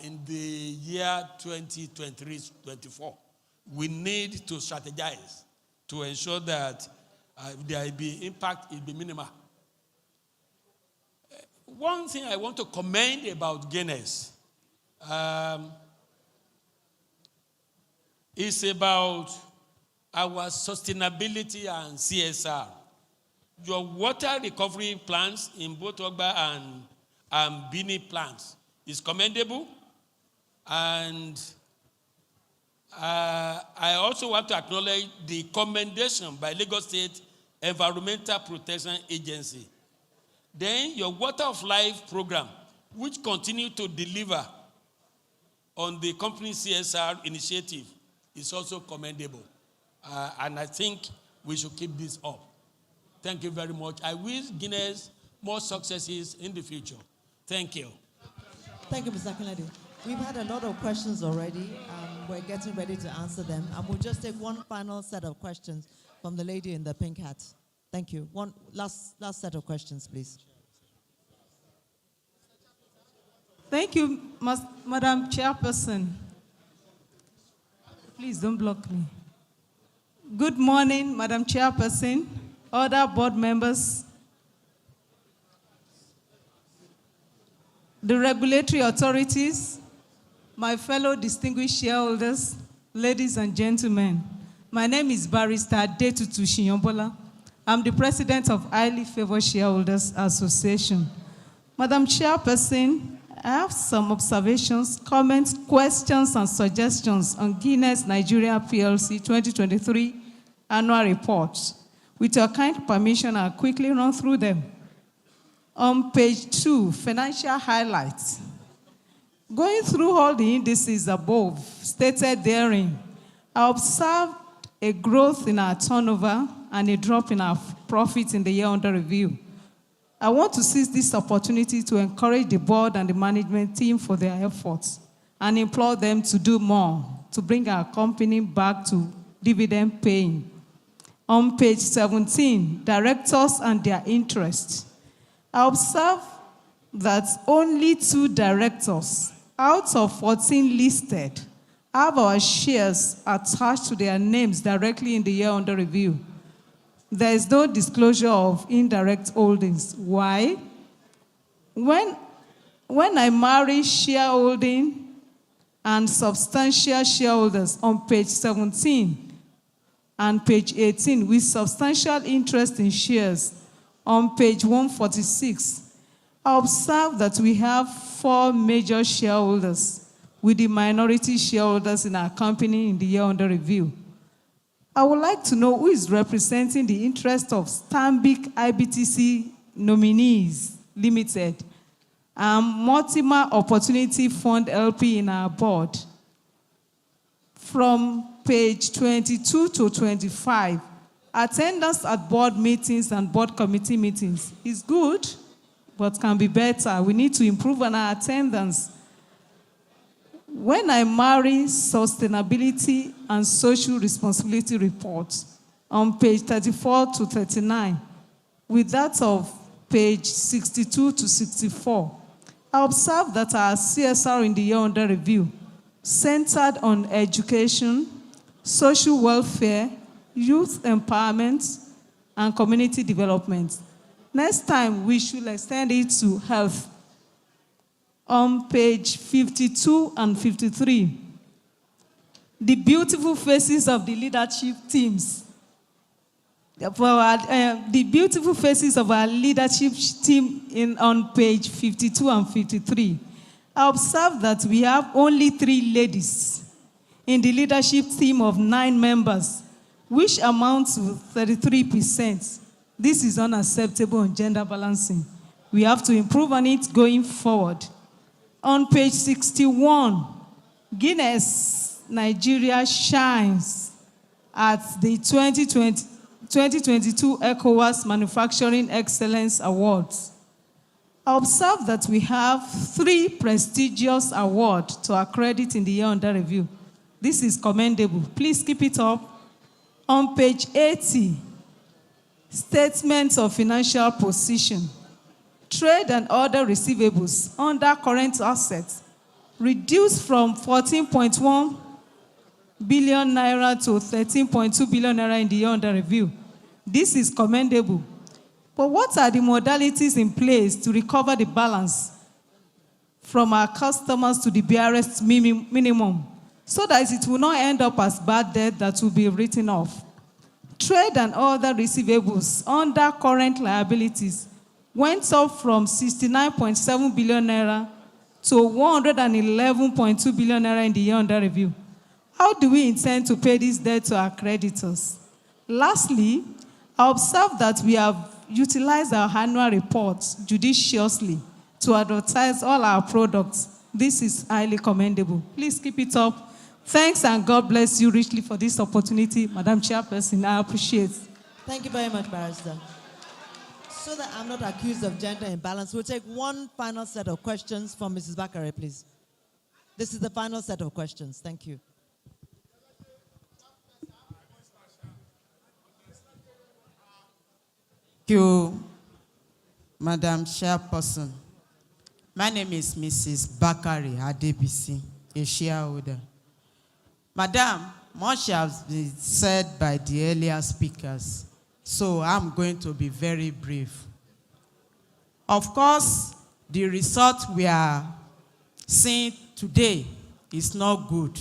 in the year 2023-24? We need to strategize to ensure that if there will be impact, it will be minimal. One thing I want to commend about Guinness is about our sustainability and CSR. Your water recovery plants in both Ogba and Bini plants is commendable. And I also want to acknowledge the commendation by Lagos State Environmental Protection Agency. Then your Water of Life program, which continue to deliver on the company's CSR initiative, is also commendable. And I think we should keep this up. Thank you very much. I wish Guinness more successes in the future. Thank you. Thank you, Mr. Kennedy. We've had a lot of questions already. We're getting ready to answer them. And we'll just take one final set of questions from the lady in the pink hat. Thank you. One last set of questions, please. Thank you, Madam Chairperson. Please don't block me. Good morning, Madam Chairperson, other board members, the regulatory authorities, my fellow distinguished shareholders, ladies and gentlemen. My name is Barrister Adetutu Shinyombola. I'm the president of Highly Favored Shareholders Association. Madam Chairperson, I have some observations, comments, questions, and suggestions on Guinness Nigeria PLC 2023 annual report. With your kind permission, I'll quickly run through them. On page 2, financial highlights. Going through all the indices above, stated therein, I observed a growth in our turnover and a drop in our profits in the year under review. I want to seize this opportunity to encourage the board and the management team for their efforts and implore them to do more to bring our company back to dividend paying. On page 17, directors and their interests. I observe that only 2 directors out of 14 listed have our shares attached to their names directly in the year under review. There is no disclosure of indirect holdings. Why? When I marry shareholding and substantial shareholders on page 17 and page 18 with substantial interest in shares on page 146, I observe that we have 4 major shareholders with the minority shareholders in our company in the year under review. I would like to know who is representing the interest of Stanbic IBTC Nominees Limited and Mortimer Opportunity Fund LP in our board. From page 22 to 25, attendance at board meetings and board committee meetings is good, but can be better. We need to improve on our attendance. When I marry sustainability and social responsibility reports on page 34 to 39, with that of page 62 to 64, I observe that our CSR in the year under review centered on education, social welfare, youth empowerment, and community development. Next time, we should extend it to health. On page 52 and 53, the beautiful faces of the leadership teams. The beautiful faces of our leadership team on page 52 and 53. I observe that we have only 3 ladies in the leadership team of 9 members, which amounts to 33%. This is unacceptable on gender balancing. We have to improve on it going forward. On page 61, Guinness Nigeria shines at the 2022 ECOWAS Manufacturing Excellence Awards. I observe that we have 3 prestigious awards to our credit in the year under review. This is commendable. Please keep it up. On page 80, statements of financial position. Trade and other receivables under current assets reduced from 14.1 billion naira to 13.2 billion naira in the year under review. This is commendable. But what are the modalities in place to recover the balance from our customers to the barest minimum so that it will not end up as bad debt that will be written off? Trade and other receivables under current liabilities went up from 69.7 billion naira to 111.2 billion naira in the year under review. How do we intend to pay this debt to our creditors? Lastly, I observe that we have utilized our annual reports judiciously to advertise all our products. This is highly commendable. Please keep it up. Thanks and God bless you richly for this opportunity. Madam Chairperson, I appreciate it. Thank you very much, Barrister. So that I'm not accused of gender imbalance, we'll take one final set of questions from Mrs. Bakare, please. This is the final set of questions. Thank you. Thank you, Madam Chairperson. My name is Mrs. Bakari Adebisi, a shareholder. Madam, much has been said by the earlier speakers, so I'm going to be very brief. Of course, the result we are seeing today is not good.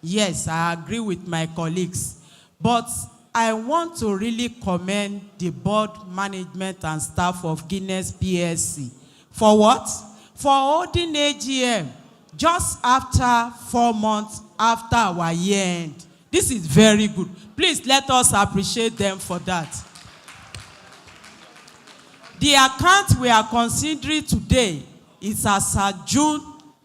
Yes, I agree with my colleagues, but I want to really commend the board management and staff of Guinness PLC. For what? For holding AGM just after 4 months after our year end. This is very good. Please let us appreciate them for that. The account we are considering today is as of June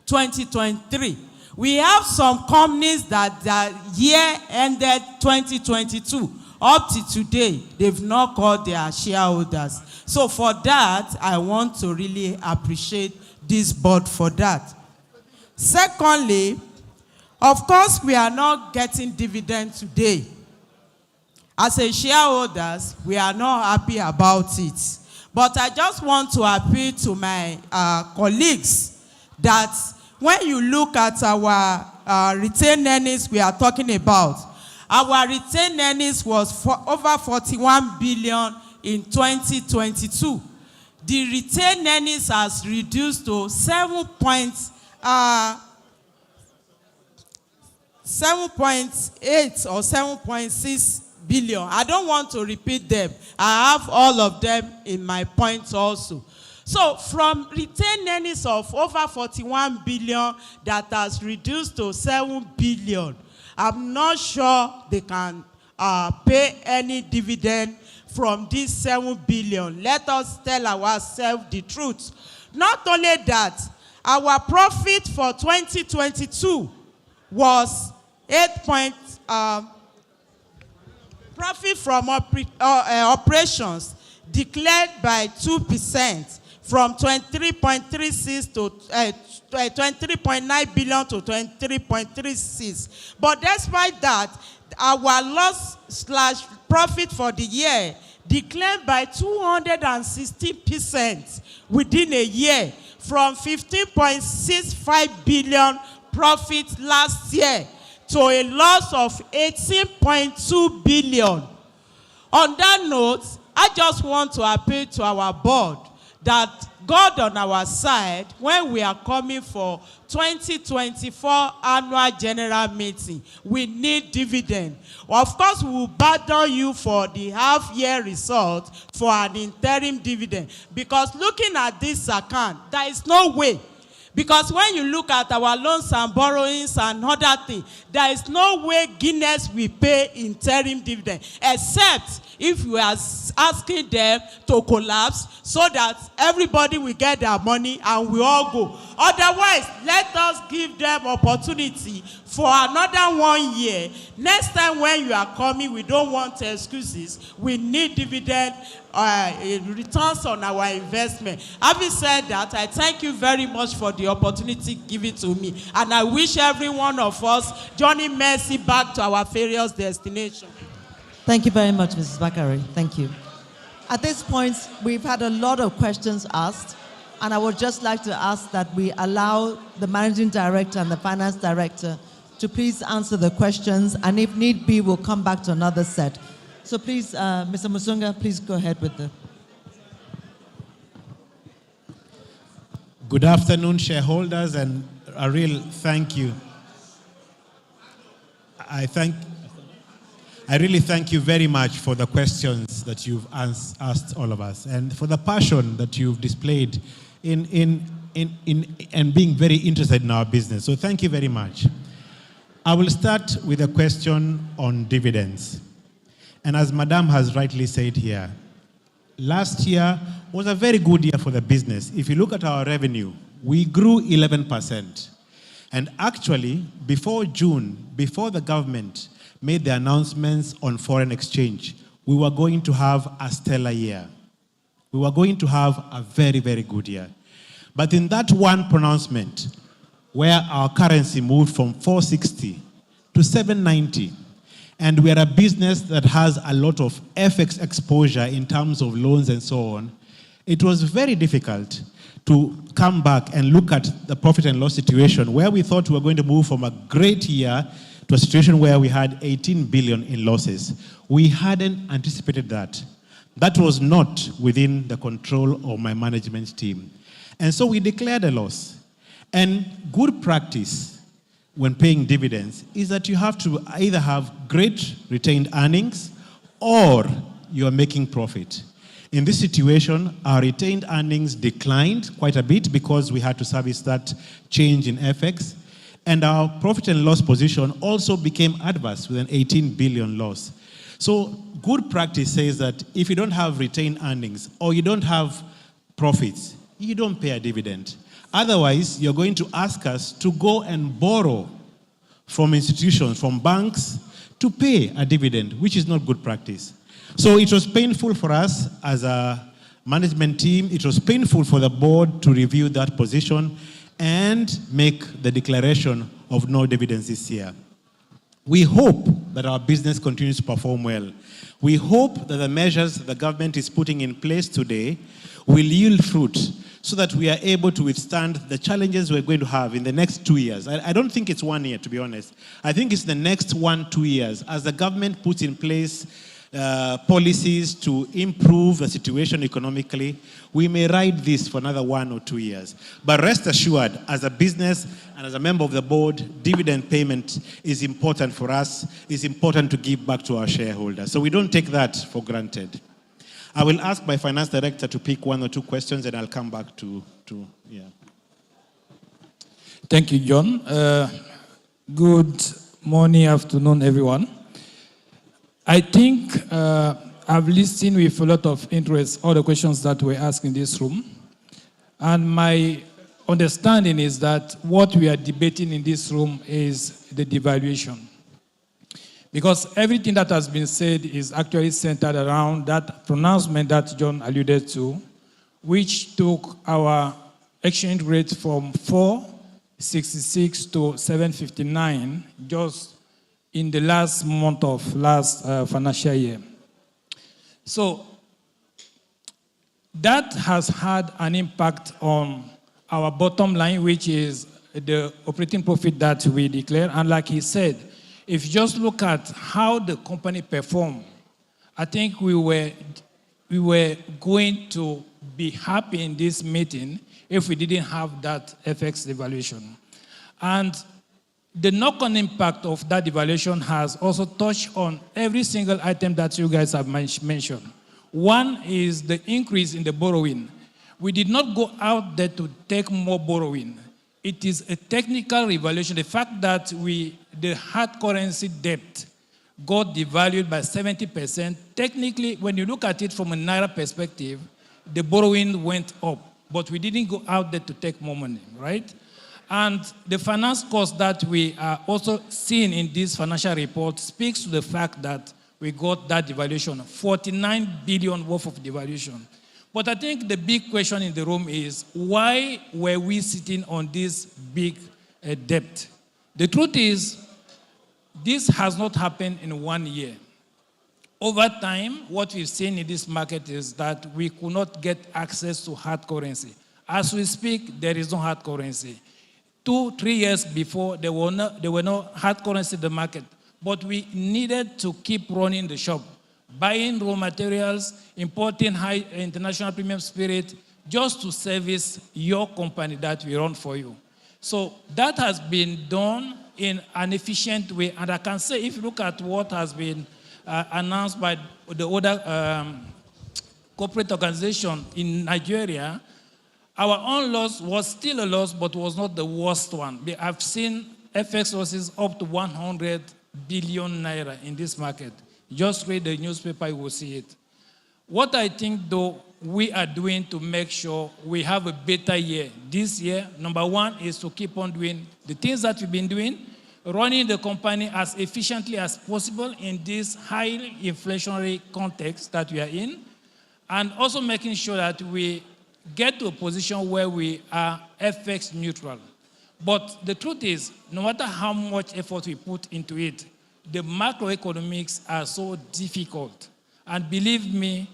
2023. We have some companies that their year ended 2022. Up to today, they've not called their shareholders. So for that, I want to really appreciate this board for that. Secondly, of course, we are not getting dividend today. As a shareholders, we are not happy about it. But I just want to appeal to my colleagues that when you look at our retained earnings we are talking about, our retained earnings was over 41 billion in 2022. The retained earnings has reduced to 7.8 or 7.6 billion. I don't want to repeat them. I have all of them in my points also. So from retained earnings of over 41 billion that has reduced to 7 billion, I'm not sure they can pay any dividend from this 7 billion. Let us tell ourselves the truth. Not only that, our profit for 2022 was profit from operations declared by 2% from 23.36 to 23.9 billion to 23.36. But despite that, our loss slash profit for the year declined by 216% within a year, from 15.65 billion profit last year to a loss of 18.2 billion. On that note, I just want to appeal to our board that God on our side when we are coming for 2024 annual general meeting. We need dividend. Of course, we will battle you for the half-year result for an interim dividend, because looking at this account, there is no way. Because when you look at our loans and borrowings and other things, there is no way Guinness will pay interim dividend, except if we are asking them to collapse so that everybody will get their money and we all go. Otherwise, let us give them opportunity for another 1 year. Next time when you are coming, we don't want excuses. We need dividend returns on our investment. Having said that, I thank you very much for the opportunity given to me. And I wish every one of us journey mercy back to our various destinations. Thank you very much, Mrs. Bakari. Thank you. At this point, we've had a lot of questions asked, and I would just like to ask that we allow the Managing Director and the Finance Director to please answer the questions, and if need be, we'll come back to another set. So please, Mr. Musunga, please go ahead with the... Good afternoon, shareholders, and a real thank you. I really thank you very much for the questions that you've asked all of us, and for the passion that you've displayed in being very interested in our business. So thank you very much. I will start with a question on dividends. And as Madam has rightly said here, last year was a very good year for the business. If you look at our revenue, we grew 11%. And actually, before June, before the government made the announcements on foreign exchange, we were going to have a stellar year. We were going to have a very, very good year. But in that one pronouncement, where our currency moved from 460 to 790, and we are a business that has a lot of FX exposure in terms of loans and so on, it was very difficult to come back and look at the profit and loss situation where we thought we were going to move from a great year to a situation where we had 18 billion in losses. We hadn't anticipated that. That was not within the control of my management team. And so we declared a loss. And good practice when paying dividends is that you have to either have great retained earnings or you are making profit. In this situation, our retained earnings declined quite a bit because we had to service that change in FX. And our profit and loss position also became adverse with an 18 billion loss. So good practice says that if you don't have retained earnings or you don't have profits, you don't pay a dividend. Otherwise, you're going to ask us to go and borrow from institutions, from banks, to pay a dividend, which is not good practice. So it was painful for us as a management team. It was painful for the board to review that position and make the declaration of no dividends this year. We hope that our business continues to perform well. We hope that the measures the government is putting in place today will yield fruit so that we are able to withstand the challenges we're going to have in the next 2 years. I don't think it's 1 year, to be honest. I think it's the next 1-2 years as the government puts in place policies to improve the situation economically. We may ride this for another 1 or 2 years. But rest assured, as a business and as a member of the board, dividend payment is important for us. It's important to give back to our shareholders. So we don't take that for granted. I will ask my finance director to pick 1 or 2 questions, and I'll come back to. Thank you, John. Good morning, afternoon, everyone. I think I've listened with a lot of interest all the questions that were asked in this room. And my understanding is that what we are debating in this room is the devaluation. Because everything that has been said is actually centered around that pronouncement that John alluded to which took our exchange rate from 4.66 to 7.59 just in the last month of last financial year. So that has had an impact on our bottom line, which is the operating profit that we declare. And like he said, if you just look at how the company performed, I think we were going to be happy in this meeting if we didn't have that FX devaluation. And the knock-on impact of that devaluation has also touched on every single item that you guys have mentioned. One is the increase in the borrowing. We did not go out there to take more borrowing. It is a technical revaluation. The fact that the hard currency debt got devalued by 70%, technically, when you look at it from a Naira perspective, the borrowing went up, but we didn't go out there to take more money, right? And the finance cost that we are also seeing in this financial report speaks to the fact that we got that devaluation, 49 billion worth of devaluation. But I think the big question in the room is, why were we sitting on this big debt? The truth is, this has not happened in 1 year. Over time, what we've seen in this market is that we could not get access to hard currency. As we speak, there is no hard currency. 2-3 years before, there were no hard currency in the market. But we needed to keep running the shop, buying raw materials, importing high international premium spirit, just to service your company that we run for you. So that has been done in an efficient way. And I can say, if you look at what has been announced by the other corporate organization in Nigeria, our own loss was still a loss, but was not the worst one. I've seen FX losses up to 100 billion naira in this market. Just read the newspaper, you will see it. What I think, though, we are doing to make sure we have a better year this year, number one, is to keep on doing the things that we've been doing, running the company as efficiently as possible in this high inflationary context that we are in, and also making sure that we get to a position where we are FX neutral. But the truth is, no matter how much effort we put into it, the macroeconomics are so difficult. And believe me,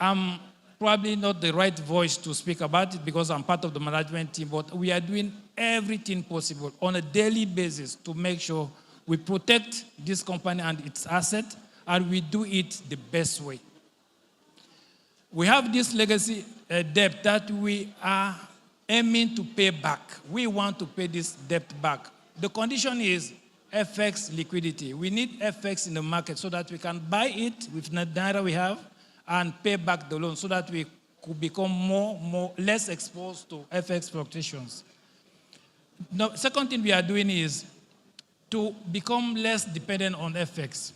I'm probably not the right voice to speak about it because I'm part of the management team, but we are doing everything possible on a daily basis to make sure we protect this company and its asset, and we do it the best way. We have this legacy debt that we are aiming to pay back. We want to pay this debt back. The condition is FX liquidity. We need FX in the market so that we can buy it with the Naira we have and pay back the loan so that we could become less exposed to FX fluctuations. The second thing we are doing is to become less dependent on FX.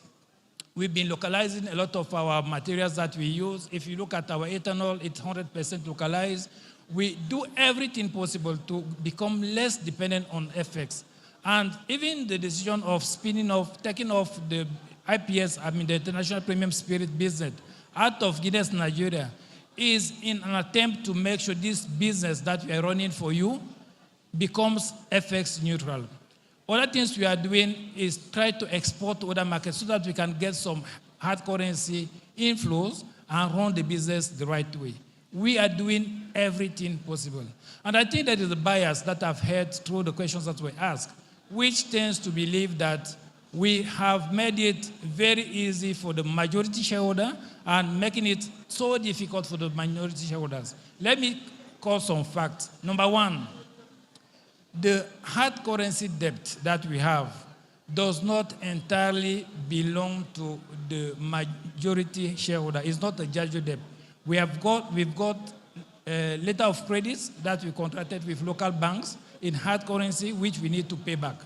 We've been localizing a lot of our materials that we use. If you look at our ethanol, it's 100% localized. We do everything possible to become less dependent on FX. And even the decision of taking off the IPS, the International Premium Spirit business, out of Guinness Nigeria, is in an attempt to make sure this business that we are running for you becomes FX neutral. Other things we are doing is try to export to other markets so that we can get some hard currency inflows and run the business the right way. We are doing everything possible. And I think that is the bias that I've heard through the questions that were asked, which tends to believe that we have made it very easy for the majority shareholder and making it so difficult for the minority shareholders. Let me call some facts. Number one, the hard currency debt that we have does not entirely belong to the majority shareholder. It's not a judge debt. We've got a letter of credits that we contracted with local banks in hard currency, which we need to pay back.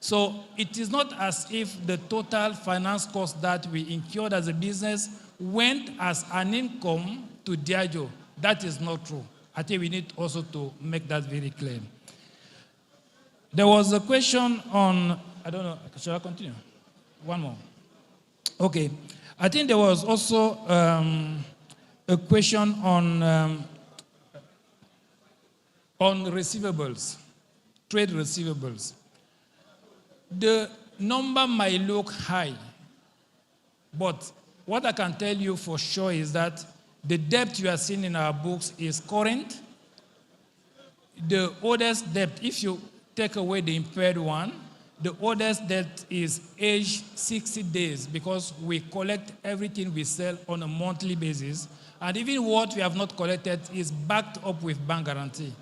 So it is not as if the total finance cost that we incurred as a business went as an income to Diageo. That is not true. I think we need also to make that very clear. There was a question on, I don't know, shall I continue? One more. Okay. I think there was also a question on receivables, trade receivables. The number might look high, but what I can tell you for sure is that the debt you are seeing in our books is current. The oldest debt, if you take away the impaired one, the oldest debt is aged 60 days because we collect everything we sell on a monthly basis. And even what we have not collected is backed up with bank guarantee.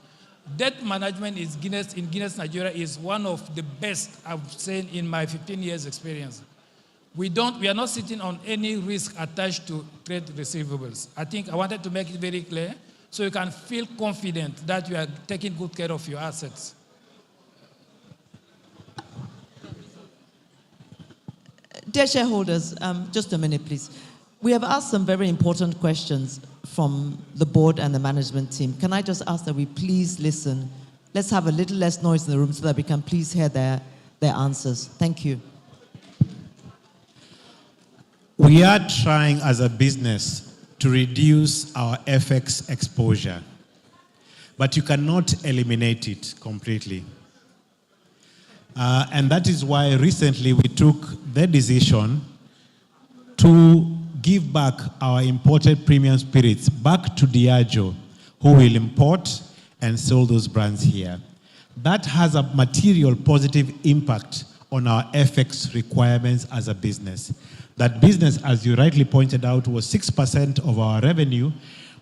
Debt management in Guinness Nigeria is one of the best I've seen in my 15 years experience. We are not sitting on any risk attached to trade receivables. I think I wanted to make it very clear so you can feel confident that you are taking good care of your assets. Dear shareholders, just a minute, please. We have asked some very important questions from the board and the management team. Can I just ask that we please listen? Let's have a little less noise in the room so that we can please hear their answers. Thank you. We are trying as a business to reduce our FX exposure, but you cannot eliminate it completely. And that is why recently we took the decision to give back our imported premium spirits back to Diageo, who will import and sell those brands here. That has a material positive impact on our FX requirements as a business. That business, as you rightly pointed out, was 6% of our revenue,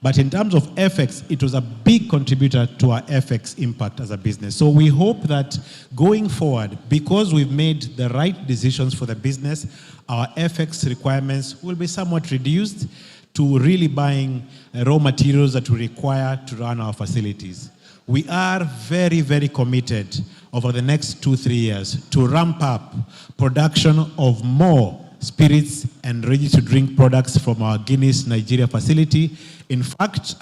but in terms of FX, it was a big contributor to our FX impact as a business. So we hope that going forward, because we've made the right decisions for the business, our FX requirements will be somewhat reduced to really buying raw materials that we require to run our facilities. We are very, very committed over the next 2-3 years to ramp up production of more spirits and ready-to-drink products from our Guinness Nigeria facility. In fact,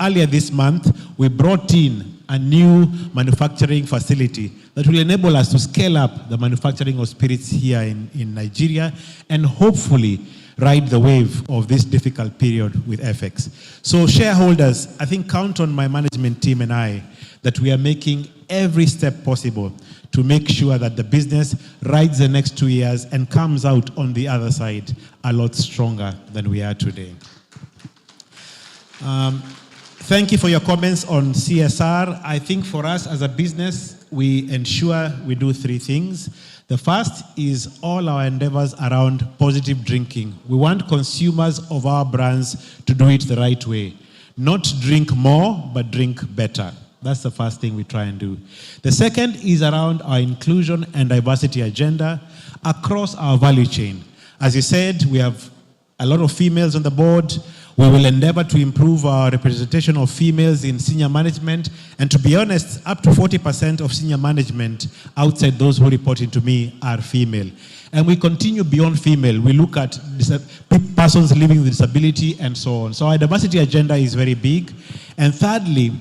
earlier this month, we brought in a new manufacturing facility that will enable us to scale up the manufacturing of spirits here in Nigeria and hopefully ride the wave of this difficult period with FX. So shareholders, I think count on my management team and I that we are making every step possible to make sure that the business rides the next 2 years and comes out on the other side a lot stronger than we are today. Thank you for your comments on CSR. I think for us as a business, we ensure we do 3 things. The first is all our endeavors around positive drinking. We want consumers of our brands to do it the right way. Not drink more, but drink better. That's the first thing we try and do. The second is around our inclusion and diversity agenda across our value chain. As you said, we have a lot of females on the board. We will endeavor to improve our representation of females in senior management. And to be honest, up to 40% of senior management outside those who report into me are female. And we continue beyond female. We look at persons living with disability and so on. So our diversity agenda is very big. And thirdly,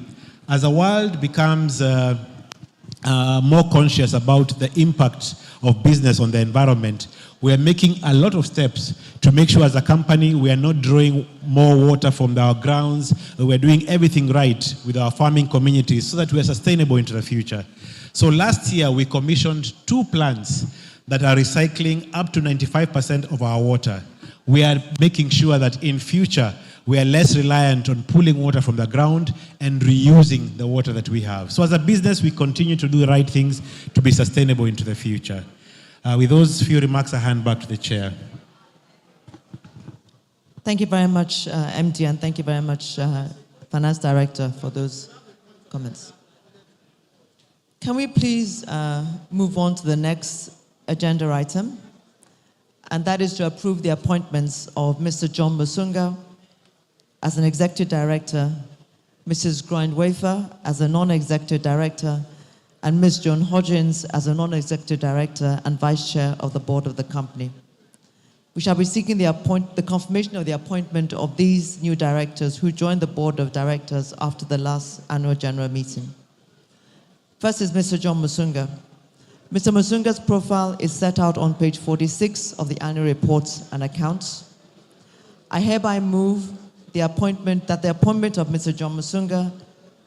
as the world becomes more conscious about the impact of business on the environment, we are making a lot of steps to make sure as a company we are not drawing more water from our grounds. We are doing everything right with our farming communities so that we are sustainable into the future. So last year we commissioned 2 plants that are recycling up to 95% of our water. We are making sure that in future we are less reliant on pulling water from the ground and reusing the water that we have. So as a business, we continue to do the right things to be sustainable into the future. With those few remarks, I hand back to the chair. Thank you very much, MD, and thank you very much, Finance Director, for those comments. Can we please move on to the next agenda item? And that is to approve the appointments of Mr. John Musunga as an Executive Director, Mrs. Grind-Wafer as a Non-Executive Director, and Ms. Joan Hodgins as a Non-Executive Director and Vice Chair of the Board of the company. We shall be seeking the confirmation of the appointment of these new directors who joined the Board of Directors after the last annual general meeting. First is Mr. John Musunga. Mr. Musunga's profile is set out on page 46 of the annual reports and accounts. I hereby move the appointment of Mr. John Musunga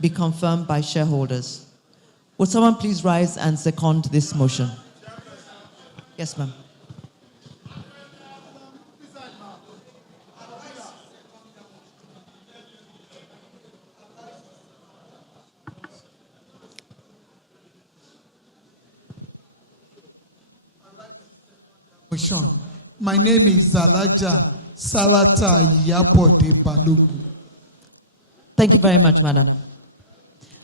be confirmed by shareholders. Would someone please rise and second this motion? Yes, ma'am. My name is Alaja Sarata Yabode Balogu. Thank you very much, madam.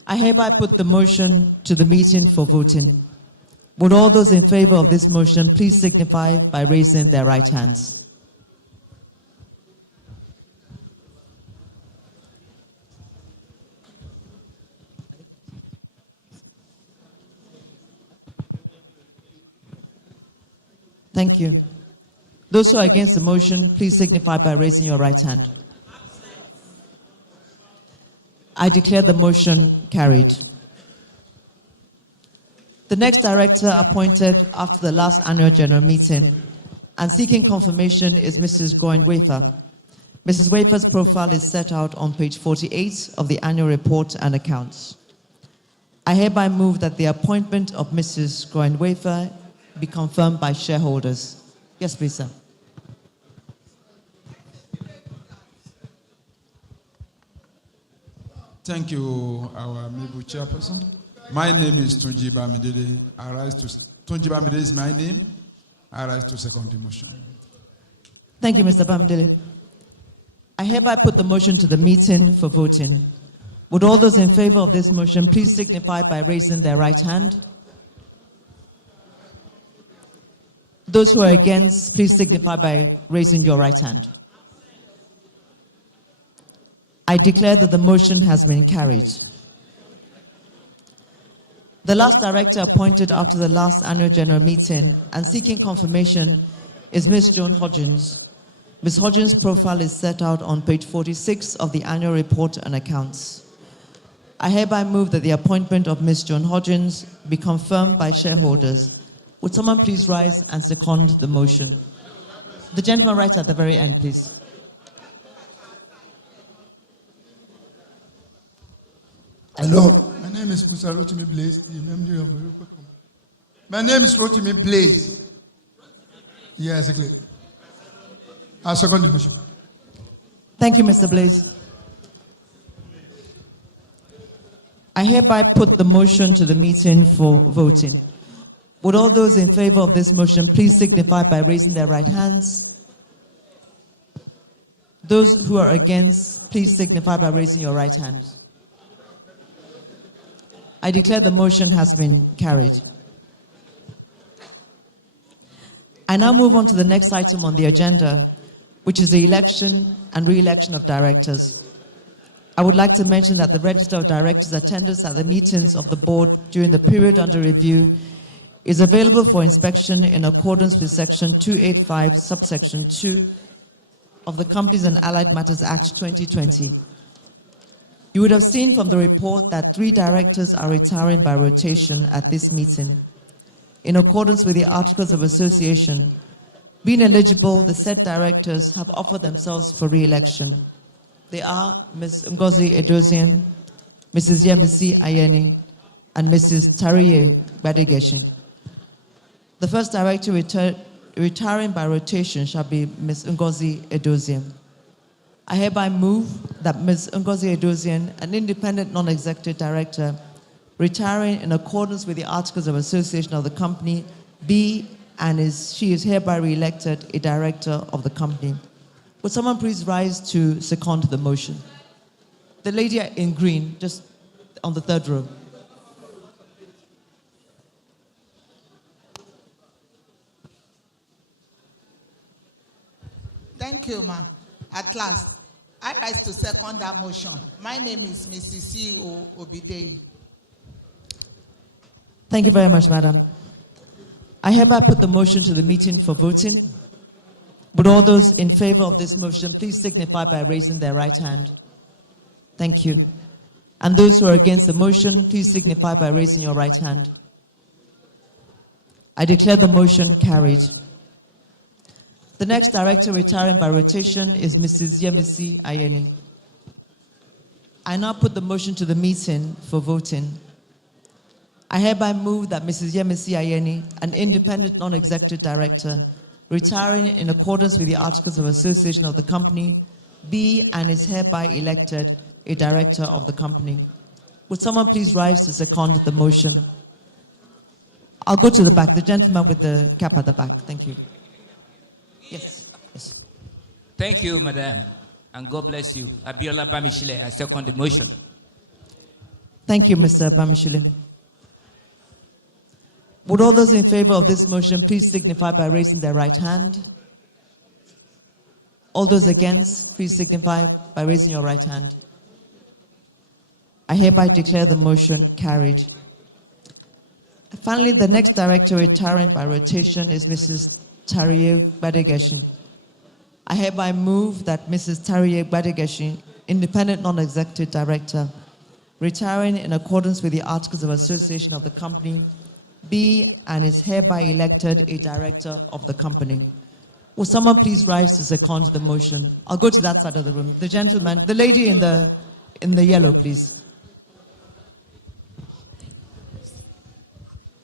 I hereby put the motion to the meeting for voting. Would all those in favor of this motion please signify by raising their right hands? Thank you. Those who are against the motion, please signify by raising your right hand. I declare the motion carried. The next director appointed after the last annual general meeting and seeking confirmation is Mrs. Goin Wafer. Mrs. Wafer's profile is set out on page 48 of the annual report and accounts. I hereby move that the appointment of Mrs. Goin Wafer be confirmed by shareholders. Yes, please, sir. Thank you, our amiable chairperson. My name is Tunji Bamidele. Tunji Bamidele is my name. I rise to second the motion. Thank you, Mr. Bamidele. I hereby put the motion to the meeting for voting. Would all those in favor of this motion please signify by raising their right hand? Those who are against, please signify by raising your right hand. I declare that the motion has been carried. The last director appointed after the last annual general meeting and seeking confirmation is Ms. Joan Hodgins. Ms. Hodgins' profile is set out on page 46 of the annual report and accounts. I hereby move that the appointment of Ms. Joan Hodgins be confirmed by shareholders. Would someone please rise and second the motion? The gentleman right at the very end, please. Hello, my name is Musa Rotimi Blaze, the memory of the European Commission. My name is Rotimi Blaze. Yes, exactly. I second the motion. Thank you, Mr. Blaze. I hereby put the motion to the meeting for voting. Would all those in favor of this motion please signify by raising their right hands? Those who are against, please signify by raising your right hand. I declare the motion has been carried. I now move on to the next item on the agenda, which is the election and re-election of directors. I would like to mention that the register of directors' attendance at the meetings of the board during the period under review is available for inspection in accordance with Section 285, subsection 2 of the Companies and Allied Matters Act 2020. You would have seen from the report that 3 directors are retiring by rotation at this meeting. In accordance with the Articles of Association, being eligible, the said directors have offered themselves for re-election. They are Ms. Ngozi Edozian, Mrs. Yemisi Ayeni, and Mrs. Tariye Badegeshi. The first director retiring by rotation shall be Ms. Ngozi Edozian. I hereby move that Ms. Ngozi Edozian, an independent non-executive director, retiring in accordance with the Articles of Association of the company, be and she is hereby re-elected a director of the company. Would someone please rise to second the motion? The lady in green, just on the 3rd row. Thank you, ma. At last, I rise to second that motion. My name is Mrs. CEO Obidei. Thank you very much, madam. I hereby put the motion to the meeting for voting. Would all those in favor of this motion please signify by raising their right hand? Thank you. And those who are against the motion, please signify by raising your right hand. I declare the motion carried. The next director retiring by rotation is Mrs. Yemisi Ayeni. I now put the motion to the meeting for voting. I hereby move that Mrs. Yemisi Ayeni, an independent non-executive director, retiring in accordance with the Articles of Association of the company, be and is hereby elected a director of the company. Would someone please rise to second the motion? I'll go to the back. The gentleman with the cap at the back. Thank you. Yes. Yes. Thank you, Madam, and God bless you. Abiola Bamishile, I second the motion. Thank you, Mr. Bamishile. Would all those in favor of this motion please signify by raising their right hand? All those against, please signify by raising your right hand. I hereby declare the motion carried. Finally, the next director retiring by rotation is Mrs. Tariye Gbadegeshi. I hereby move that Mrs. Tariye Gbadegeshi, independent non-executive director, retiring in accordance with the Articles of Association of the company, be and is hereby elected a director of the company. Will someone please rise to second the motion? I'll go to that side of the room. The gentleman, the lady in the yellow, please.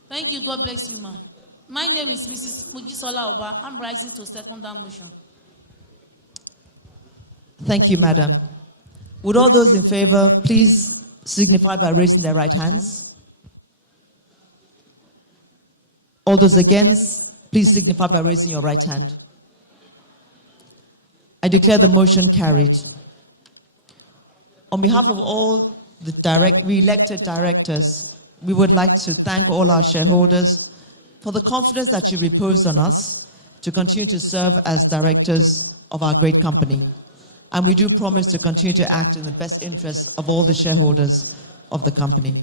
Thank you. God bless you, ma. My name is Mrs. Mujisola Oba. I'm rising to second that motion. Thank you, madam. Would all those in favor please signify by raising their right hands? All those against, please signify by raising your right hand. I declare the motion carried. On behalf of all the re-elected directors, we would like to thank all our shareholders for the confidence that you reposed on us to continue to serve as directors of our great company. And we do promise to continue to act in the best interest of all the shareholders of the company.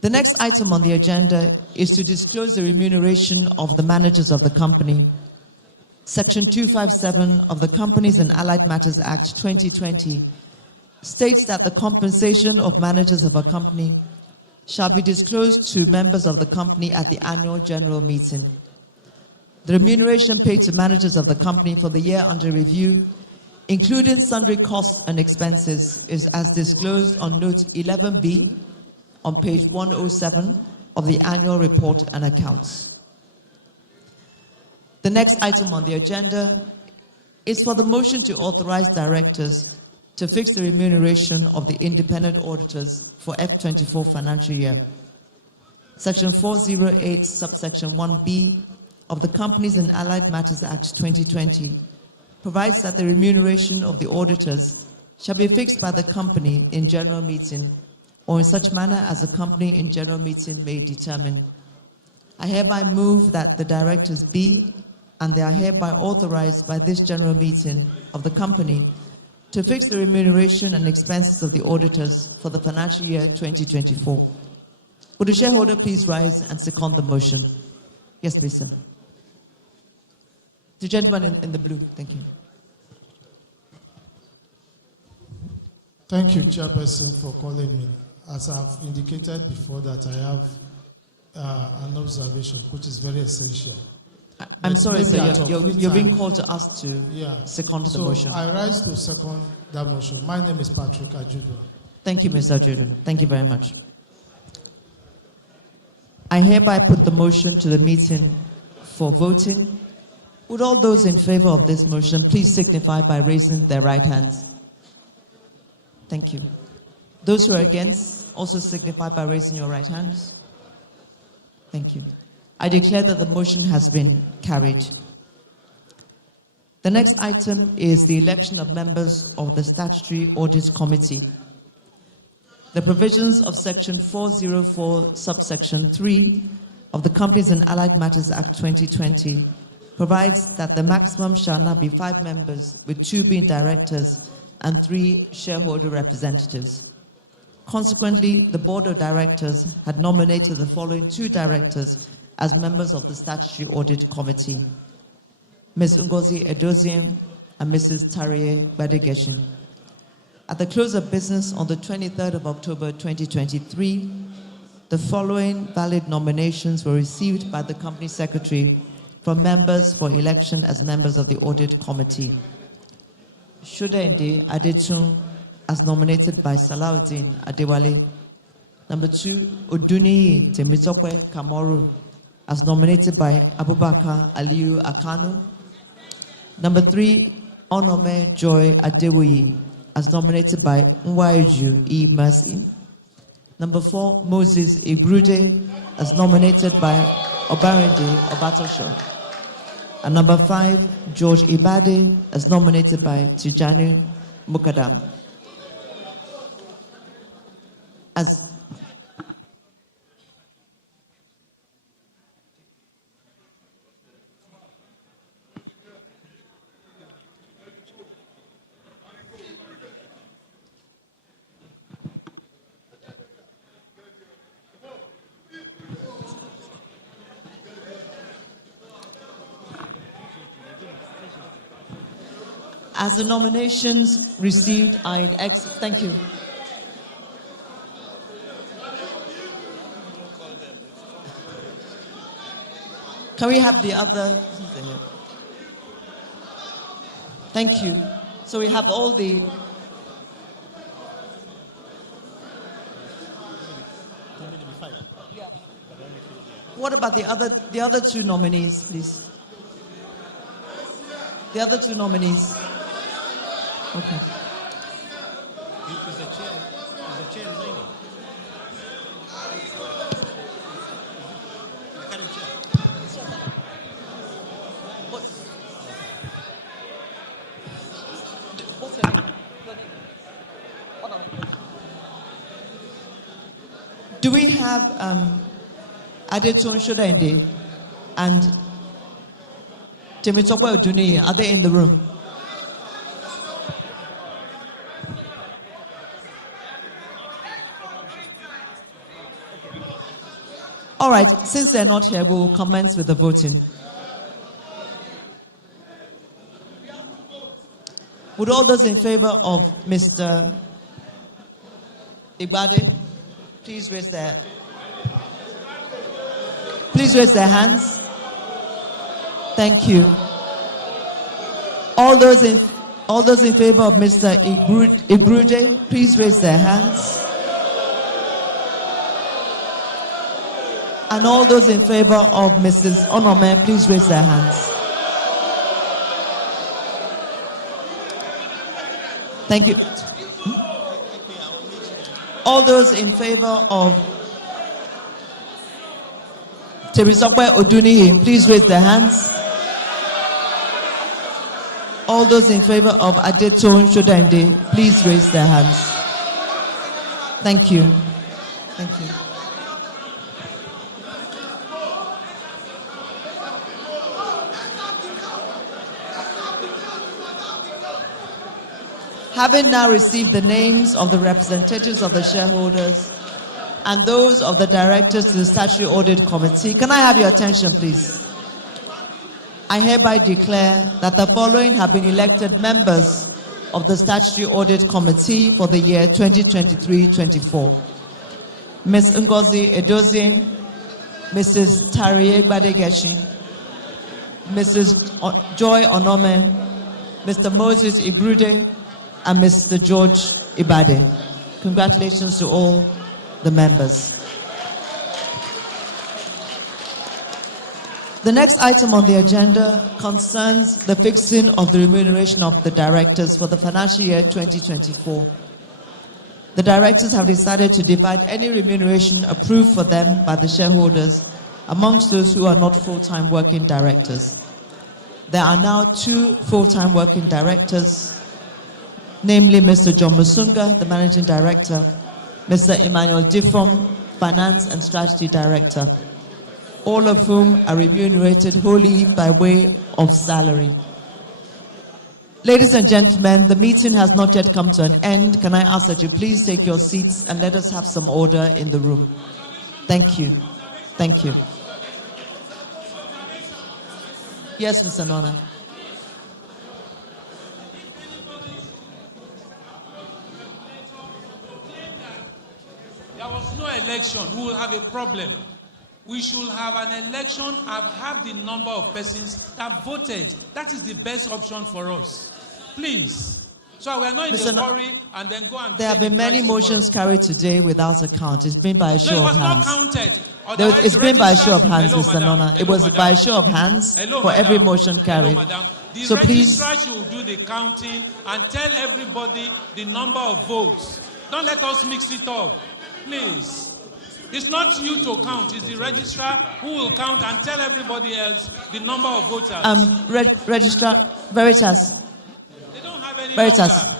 The next item on the agenda is to disclose the remuneration of the managers of the company. Section 257 of the Companies and Allied Matters Act 2020 states that the compensation of managers of a company shall be disclosed to members of the company at the annual general meeting. The remuneration paid to managers of the company for the year under review, including sundry costs and expenses, is as disclosed on note 11B on page 107 of the annual report and accounts. The next item on the agenda is for the motion to authorize directors to fix the remuneration of the independent auditors for F24 financial year. Section 408, subsection 1B of the Companies and Allied Matters Act 2020 provides that the remuneration of the auditors shall be fixed by the company in general meeting or in such manner as the company in general meeting may determine. I hereby move that the directors be and they are hereby authorized by this general meeting of the company to fix the remuneration and expenses of the auditors for the financial year 2024. Would the shareholder please rise and second the motion? Yes, please, sir. The gentleman in the blue, thank you. Thank you, Chairperson, for calling me. As I've indicated before that I have an observation which is very essential. I'm sorry, sir, you're being called to us to second the motion. I rise to second that motion. My name is Patrick Ajudo. Thank you, Mr. Ajudo. Thank you very much. I hereby put the motion to the meeting for voting. Would all those in favor of this motion please signify by raising their right hands? Thank you. Those who are against also signify by raising your right hands. Thank you. I declare that the motion has been carried. The next item is the election of members of the Statutory Audit Committee. The provisions of Section 404, subsection 3 of the Companies and Allied Matters Act 2020 provides that the maximum shall now be 5 members, with 2 being directors and 3 shareholder representatives. Consequently, the Board of Directors had nominated the following 2 directors as members of the Statutory Audit Committee: Ms. Ngozi Edozien and Mrs. Tariye Gbadegeshi. At the close of business on the 23rd of October 2023, the following valid nominations were received by the Company Secretary from members for election as members of the Audit Committee. Shudende Adetun, as nominated by Salahuddin Adewale. Number 2, Oduniyi Temitope Kamoru, as nominated by Abubakar Aliyu Akanu. Number 3, Onome Joy Adewoyi, as nominated by Nwaiju E. Mercy. Number 4, Moses Igrude, as nominated by Obarende Obatosho. And number 5, George Ibade, as nominated by Tijani Mukadam. As the nominations received are in thank you. Can we have the other? Thank you. So we have all the. What about the other 2 nominees, please? The other 2 nominees. Okay. Is the chair resigning? The current chair. Do we have Adetun Shudende and Temitope Oduniyi? Are they in the room? All right, since they're not here, we'll commence with the voting. Would all those in favor of Mr. Ibade please raise their hands? Thank you. All those in favor of Mr. Igrude, please raise their hands. And all those in favor of Mrs. Onome, please raise their hands. Thank you. All those in favor of Temitope Oduniyi, please raise their hands. All those in favor of Adetun Shudende, please raise their hands. Thank you. Thank you. Having now received the names of the representatives of the shareholders and those of the directors to the Statutory Audit Committee, can I have your attention, please? I hereby declare that the following have been elected members of the Statutory Audit Committee for the year 2023-24. Ms. Ngozi Edozie, Mrs. Tariye Gbadegechi, Mrs. Joy Onome, Mr. Moses Igrude, and Mr. George Ibade. Congratulations to all the members. The next item on the agenda concerns the fixing of the remuneration of the directors for the financial year 2024. The directors have decided to divide any remuneration approved for them by the shareholders amongst those who are not full-time working directors. There are now 2 full-time working directors, namely Mr. John Musunga, the Managing Director, Mr. Emmanuel Difom, Finance and Strategy Director, all of whom are remunerated wholly by way of salary. Ladies and gentlemen, the meeting has not yet come to an end. Can I ask that you please take your seats and let us have some order in the room? Thank you. Thank you. Yes, Mr. Nona. There was no election. We will have a problem. we should have an election and have the number of persons that voted. That is the best option for us. Please. So we are not in a hurry and then go and... There have been many motions carried today without a count. It's been by a show of hands. No, it was not counted. It's been by a show of hands, Mr. Nona. It was by a show of hands for every motion carried. The so please... registrar should do the counting and tell everybody the number of votes. Don't let us mix it up. Please. It's not you to count. It's the registrar who will count and tell everybody else the number of voters. Registrar Veritas. They don't have any Veritas. number.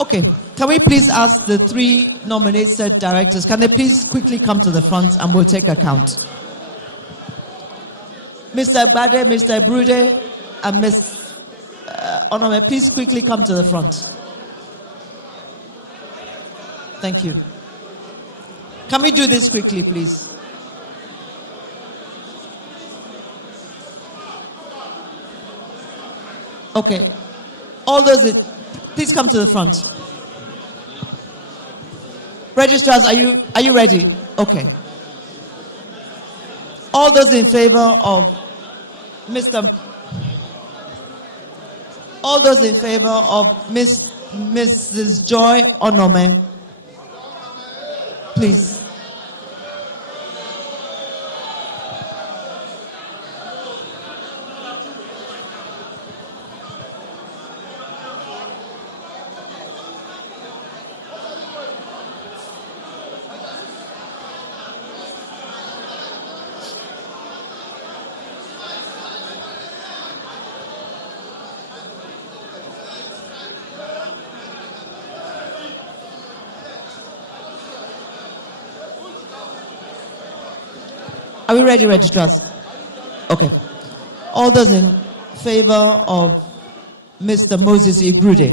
Okay, can we please ask the three nominated directors, can they please quickly come to the front and we'll take a count. Mr. Bade, Mr. Brude, and Ms. Onome, please quickly come to the front. Thank you. Can we do this quickly, please? Okay. All those, please come to the front. Registrars, are you ready? Okay. All those in favor of all those in favor of Mrs. Joy Onome, please. Are we ready, registrars? Okay. All those in favor of Mr. Moses Igrude?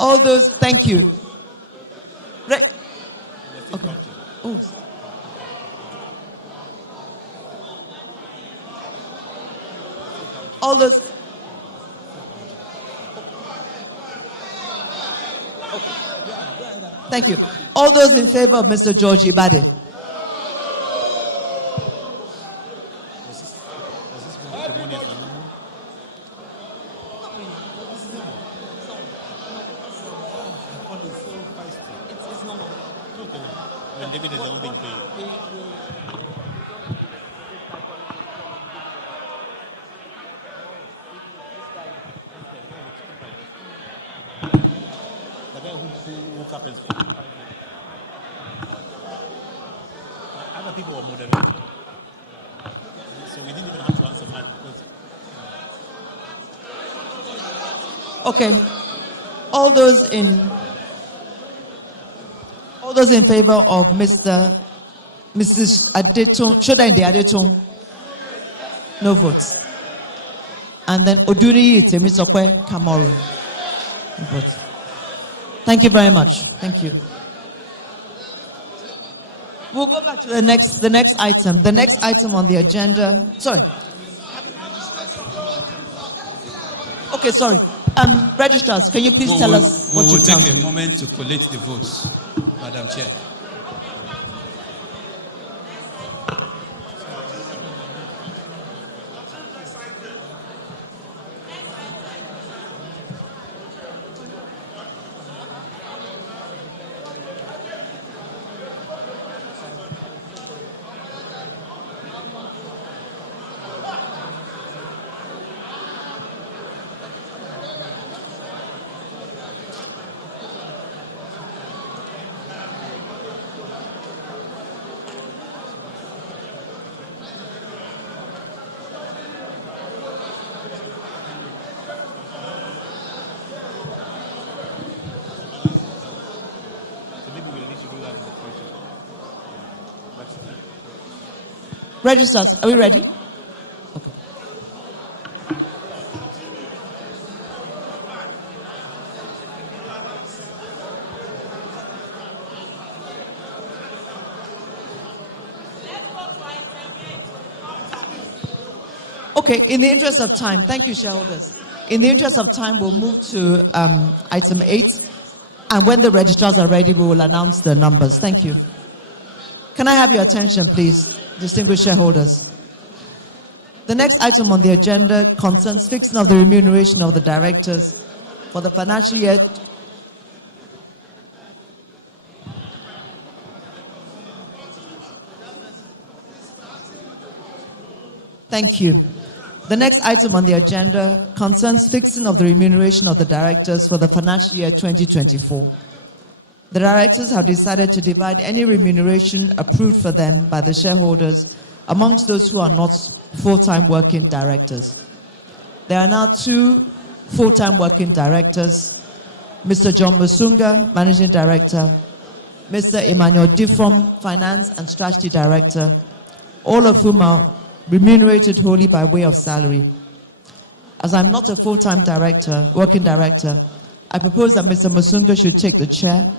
All those, thank you. Okay. Oh. All those. Thank you. All those in favor of Mr. George Ibade? Other people were moderating. So we didn't even have to answer mine because... Okay. All those in favor of Mrs. Adetun, Shodande Adetun? No votes. And then Oduni Temisokwe Kamoru? No votes. Thank you very much. Thank you. We'll go back to the next item. The next item on the agenda. Sorry. Okay, sorry. Registrars, can you please tell us what you've done? We will take a moment to collate the votes, Madam Chair. Registrars, are we ready? Okay. Okay, in the interest of time, thank you, shareholders. In the interest of time, we'll move to item 8, and when the registrars are ready, we will announce the numbers. Thank you. Can I have your attention, please, distinguished shareholders? The next item on the agenda concerns fixing of the remuneration of the directors for the financial year. Thank you. The next item on the agenda concerns fixing of the remuneration of the directors for the financial year 2024. The directors have decided to divide any remuneration approved for them by the shareholders amongst those who are not full-time working directors. There are now 2 full-time working directors, Mr. John Musunga, Managing Director, Mr. Emmanuel Difrom, Finance and Strategy Director, all of whom are remunerated wholly by way of salary. As I'm not a full-time working director, I propose that Mr. Musunga should take the chair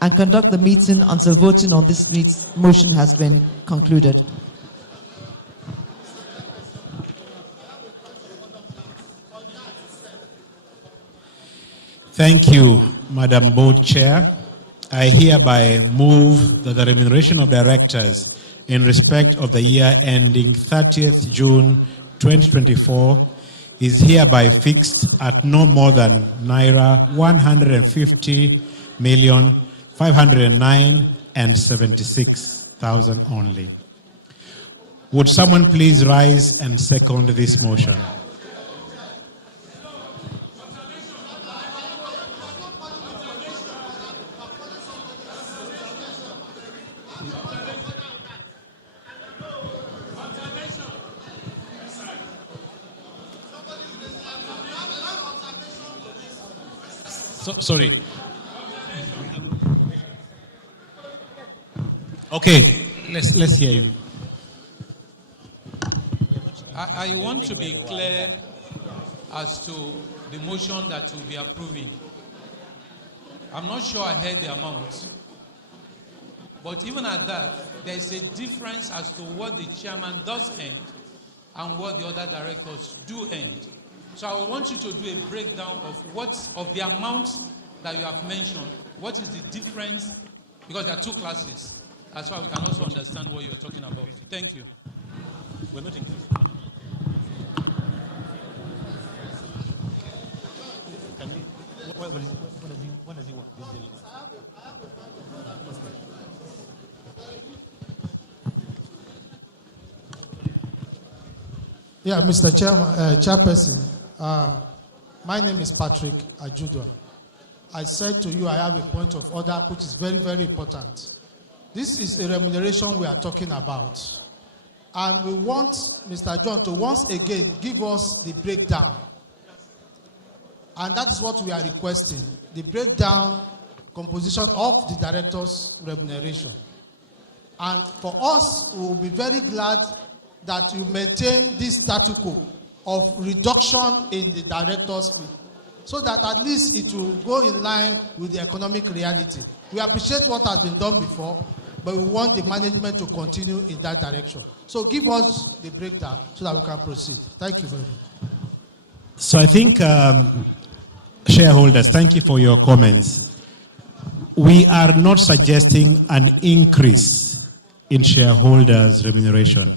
and conduct the meeting until voting on this motion has been concluded. Thank you, Madam Board Chair. I hereby move that the remuneration of directors in respect of the year ending 30th June 2024 is hereby fixed at no more than Naira 150,509,76 only. Would someone please rise and second this motion? Sorry. Okay, let's hear you. I want to be clear as to the motion that we'll be approving. I'm not sure I heard the amount, but even at that, there is a difference as to what the chairman does end and what the other directors do end. So I want you to do a breakdown of the amount that you have mentioned. What is the difference? Because there are 2 classes. That's why we can also understand what you're talking about. Thank you. We're not included. What does he want? Yeah, Mr. Chairperson, my name is Patrick Ajudwa. I said to you I have a point of order which is very, very important. This is a remuneration we are talking about. And we want Mr. John to once again give us the breakdown. And that is what we are requesting, the breakdown composition of the director's remuneration. And for us, we will be very glad that you maintain this status quo of reduction in the director's fee, so that at least it will go in line with the economic reality. We appreciate what has been done before, but we want the management to continue in that direction. So give us the breakdown so that we can proceed. Thank you very much. So I think, shareholders, thank you for your comments. We are not suggesting an increase in shareholders' remuneration,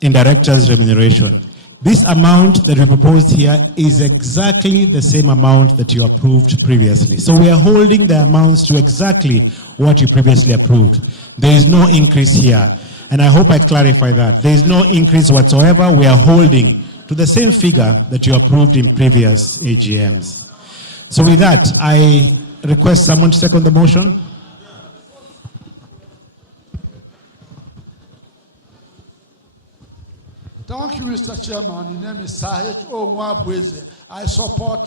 in directors' remuneration. This amount that we proposed here is exactly the same amount that you approved previously. So we are holding the amounts to exactly what you previously approved. There is no increase here. And I hope I clarify that. There is no increase whatsoever. We are holding to the same figure that you approved in previous AGMs. So with that, I request someone to second the motion. Thank you, Mr. Chairman. The name is Sahej Onwabweze. I support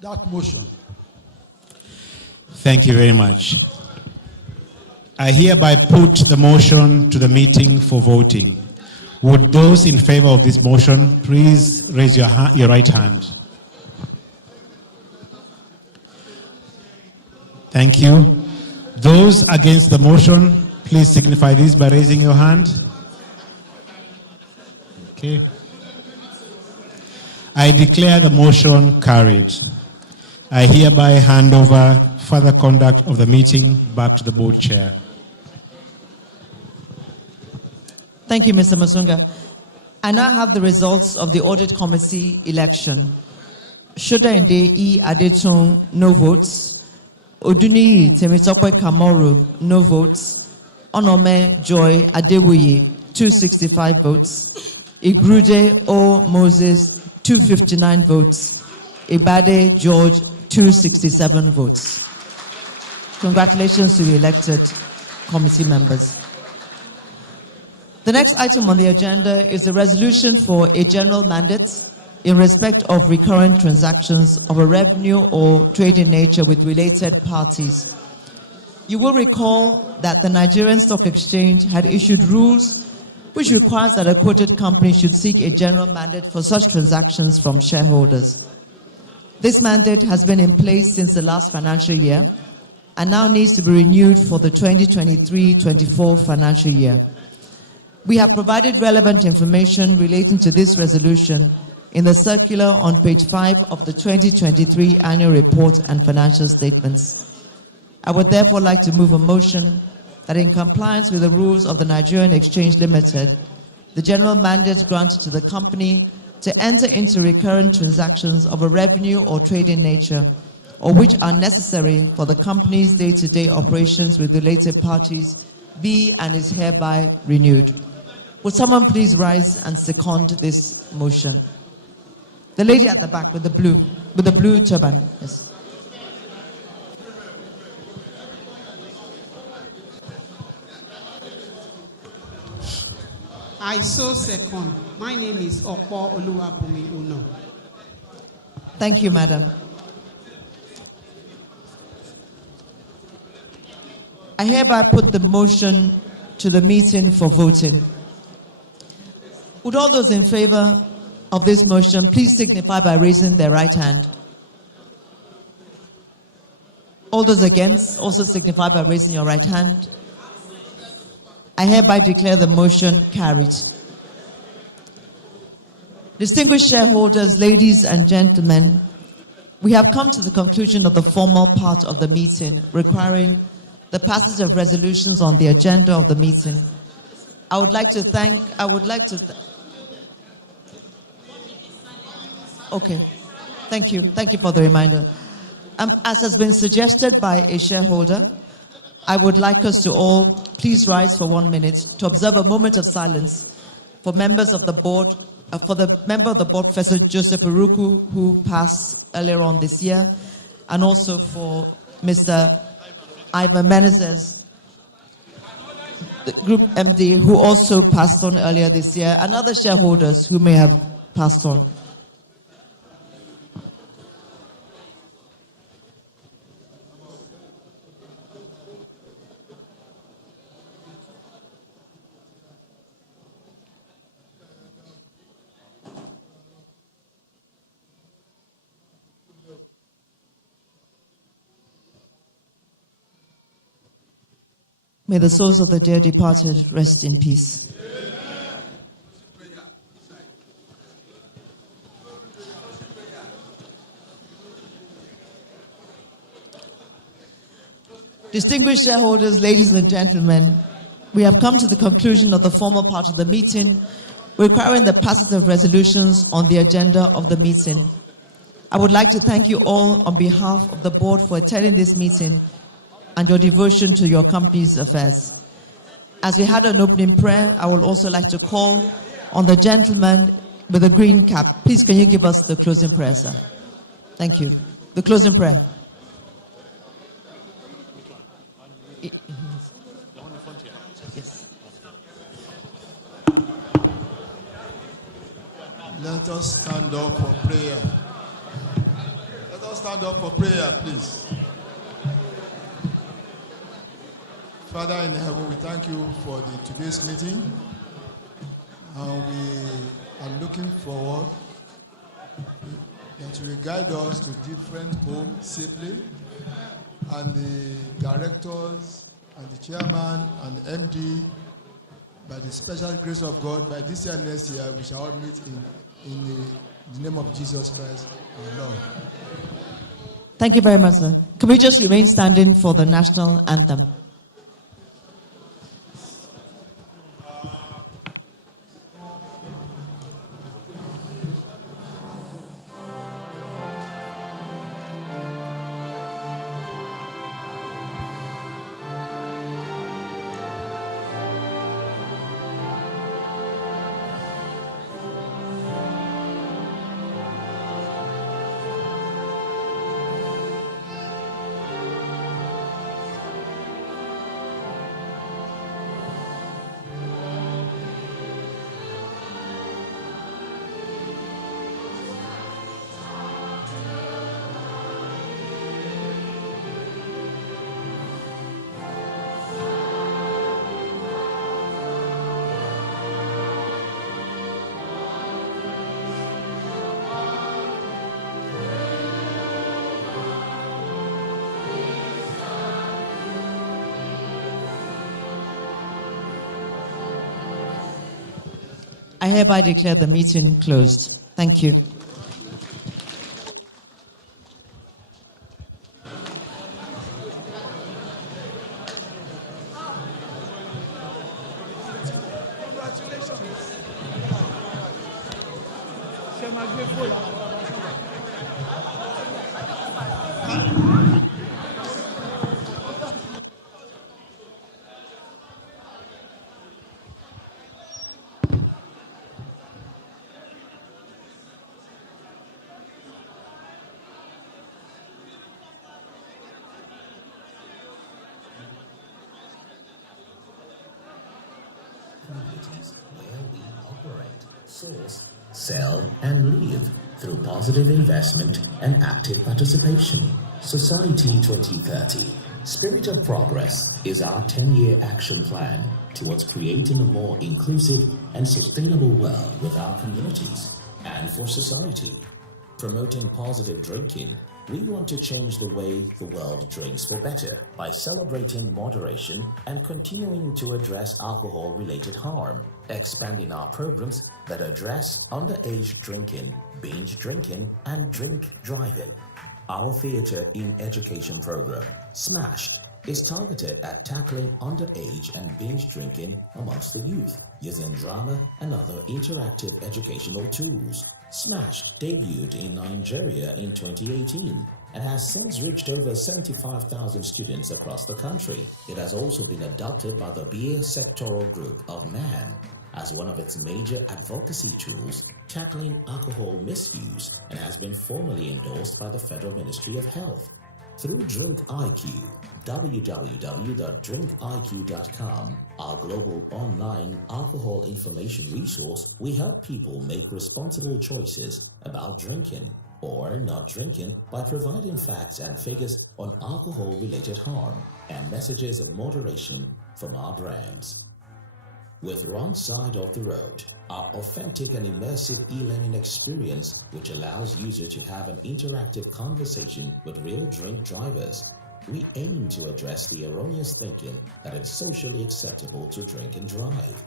that motion. Thank you very much. I hereby put the motion to the meeting for voting. Would those in favor of this motion please raise your right hand? Thank you. Those against the motion, please signify this by raising your hand. Okay. I declare the motion carried. I hereby hand over further conduct of the meeting back to the board chair. Thank you, Mr. Masunga. I now have the results of the audit committee election. Shodainde E. Adetun, no votes. Oduniyi Temitokwe Kamoru, no votes. Onome Joy Adewuyi, 265 votes. Igrude O. Moses, 259 votes. Ibade George, 267 votes. Congratulations to the elected committee members. The next item on the agenda is the resolution for a general mandate in respect of recurrent transactions of a revenue or trading nature with related parties. You will recall that the Nigerian Stock Exchange had issued rules which requires that a quoted company should seek a general mandate for such transactions from shareholders. This mandate has been in place since the last financial year and now needs to be renewed for the 2023-24 financial year. We have provided relevant information relating to this resolution in the circular on page 5 of the 2023 annual report and financial statements. I would therefore like to move a motion that in compliance with the rules of the Nigerian Exchange Limited, the general mandate granted to the company to enter into recurrent transactions of a revenue or trading nature, or which are necessary for the company's day-to-day operations with related parties, be and is hereby renewed. Would someone please rise and second this motion? The lady at the back with the blue turban. Yes. I so second. My name is Okpo Oluwabumi Uno. Thank you, madam. I hereby put the motion to the meeting for voting. Would all those in favor of this motion please signify by raising their right hand? All those against also signify by raising your right hand. I hereby declare the motion carried. Distinguished shareholders, ladies and gentlemen, we have come to the conclusion of the formal part of the meeting requiring the passage of resolutions on the agenda of the meeting. Okay, thank you for the reminder. As has been suggested by a shareholder, I would like us to all please rise for 1 minute to observe a moment of silence for members of the board, for the member of the board, Professor Joseph Uruku, who passed earlier on this year, and also for Mr. Ivan Menezes, the Group MD, who also passed on earlier this year, and other shareholders who may have passed on. May the souls of the dear departed rest in peace. Distinguished shareholders, ladies and gentlemen, we have come to the conclusion of the formal part of the meeting, requiring the passage of resolutions on the agenda of the meeting. I would like to thank you all on behalf of the board for attending this meeting and your devotion to your company's affairs. As we had an opening prayer, I would also like to call on the gentleman with the green cap. Please, can you give us the closing prayer, sir? Thank you. The closing prayer. Yes. Let us stand up for prayer. Let us stand up for prayer, please. Father in heaven, we thank you for today's meeting. And we are looking forward that you will guide us to different homes safely. And the directors and the chairman and the MD, by the special grace of God, by this year and next year, we shall all meet in the name of Jesus Christ, our Lord. Thank you very much, sir. Can we just remain standing for the national anthem? I hereby declare the meeting closed. Thank you. Communities where we operate, source, sell, and live through positive investment and active participation. Society 2030. Spirit of Progress is our 10-year action plan towards creating a more inclusive and sustainable world with our communities and for society. Promoting positive drinking, we want to change the way the world drinks for better by celebrating moderation and continuing to address alcohol-related harm, expanding our programs that address underage drinking, binge drinking, and drink driving. Our Theatre in Education program, SMASHED, is targeted at tackling underage and binge drinking amongst the youth using drama and other interactive educational tools. SMASHED debuted in Nigeria in 2018 and has since reached over 75,000 students across the country. It has also been adopted by the Beer Sectoral Group of MAN as one of its major advocacy tools tackling alcohol misuse and has been formally endorsed by the Federal Ministry of Health. Through Drink IQ, www.drinkiq.com, our global online alcohol information resource, we help people make responsible choices about drinking or not drinking by providing facts and figures on alcohol-related harm and messages of moderation from our brands. With Wrong Side of the Road, our authentic and immersive e-learning experience which allows users to have an interactive conversation with real drink drivers, we aim to address the erroneous thinking that it's socially acceptable to drink and drive.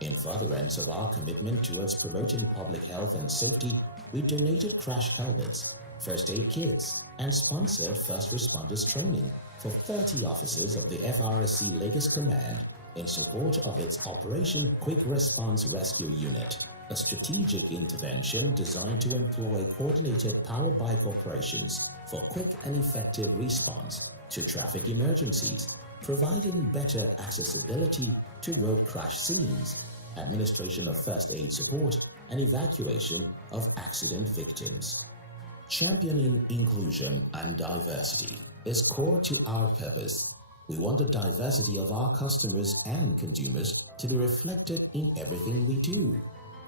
In furtherance of our commitment towards promoting public health and safety, we donated crash helmets, first aid kits, and sponsored first responders training for 30 officers of the FRSC Lagos Command in support of its Operation Quick Response Rescue Unit, a strategic intervention designed to employ coordinated power bike operations for quick and effective response to traffic emergencies, providing better accessibility to road crash scenes, administration of first aid support, and evacuation of accident victims. Championing inclusion and diversity is core to our purpose. We want the diversity of our customers and consumers to be reflected in everything we do.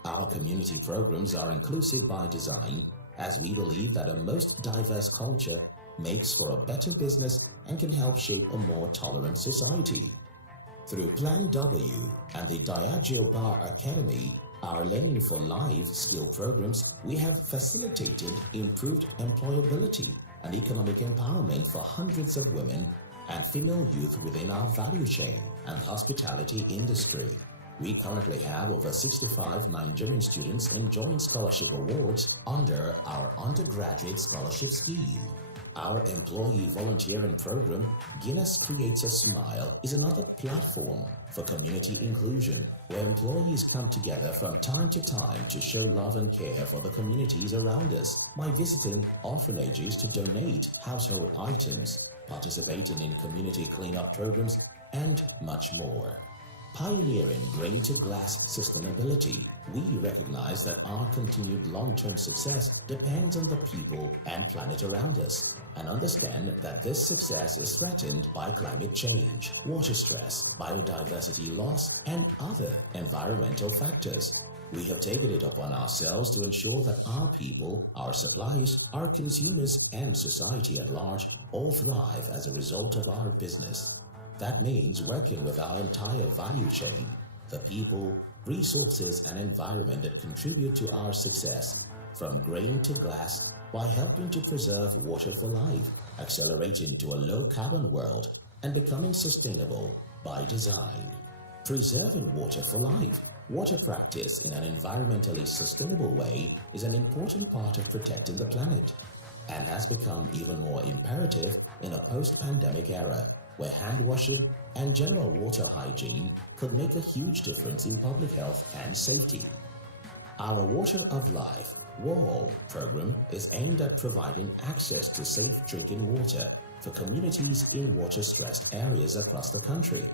Our community programs are inclusive by design, as we believe that a most diverse culture makes for a better business and can help shape a more tolerant society. Through Plan W and the Diageo Bar Academy, our Learning for Life skill programs, we have facilitated improved employability and economic empowerment for hundreds of women and female youth within our value chain and hospitality industry. We currently have over 65 Nigerian students enjoying scholarship awards under our undergraduate scholarship scheme. Our employee volunteering program, Guinness Creates a Smile, is another platform for community inclusion, where employees come together from time to time to show love and care for the communities around us by visiting orphanages to donate household items, participating in community cleanup programs, and much more. Pioneering grain-to-glass sustainability, we recognize that our continued long-term success depends on the people and planet around us, and understand that this success is threatened by climate change, water stress, biodiversity loss, and other environmental factors. We have taken it upon ourselves to ensure that our people, our suppliers, our consumers, and society at large all thrive as a result of our business. That means working with our entire value chain, the people, resources, and environment that contribute to our success, from grain to glass, by helping to preserve water for life, accelerating to a low-carbon world, and becoming sustainable by design. Preserving water for life, water practice in an environmentally sustainable way, is an important part of protecting the planet, and has become even more imperative in a post-pandemic era, where hand washing and general water hygiene could make a huge difference in public health and safety. Our Water of Life WALL program is aimed at providing access to safe drinking water for communities in water-stressed areas across the country.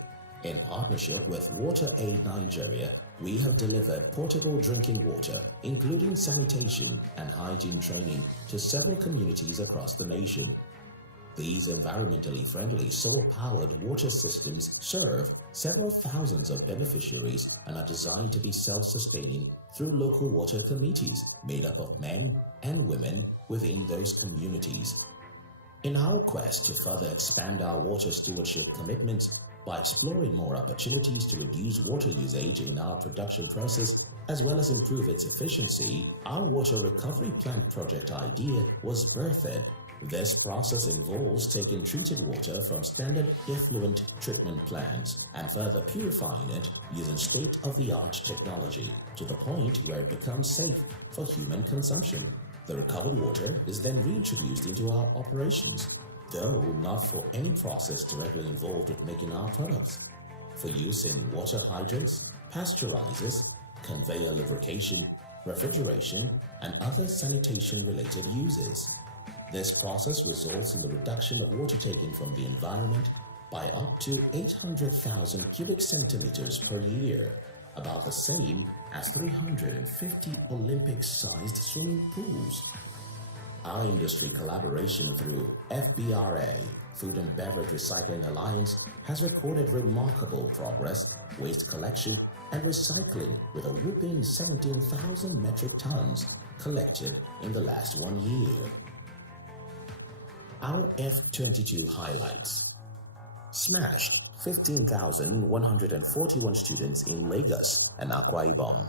In partnership with Water Aid Nigeria, we have delivered portable drinking water, including sanitation and hygiene training, to several communities across the nation. These environmentally friendly solar-powered water systems serve several thousands of beneficiaries and are designed to be self-sustaining through local water committees made up of men and women within those communities. In our quest to further expand our water stewardship commitments by exploring more opportunities to reduce water usage in our production process as well as improve its efficiency, our water recovery plant project idea was birthed. This process involves taking treated water from standard effluent treatment plants and further purifying it using state-of-the-art technology to the point where it becomes safe for human consumption. The recovered water is then reintroduced into our operations, though not for any process directly involved with making our products, for use in water hydrants, pasteurizers, conveyor lubrication, refrigeration, and other sanitation-related uses. This process results in the reduction of water taken from the environment by up to 800,000 cubic centimeters per year, about the same as 350 Olympic-sized swimming pools. Our industry collaboration through FBRA, Food and Beverage Recycling Alliance, has recorded remarkable progress, waste collection, and recycling with a whopping 17,000 metric tons collected in the last 1 year. Our F22 highlights: smashed 15,141 students in Lagos and Akwa Ibom.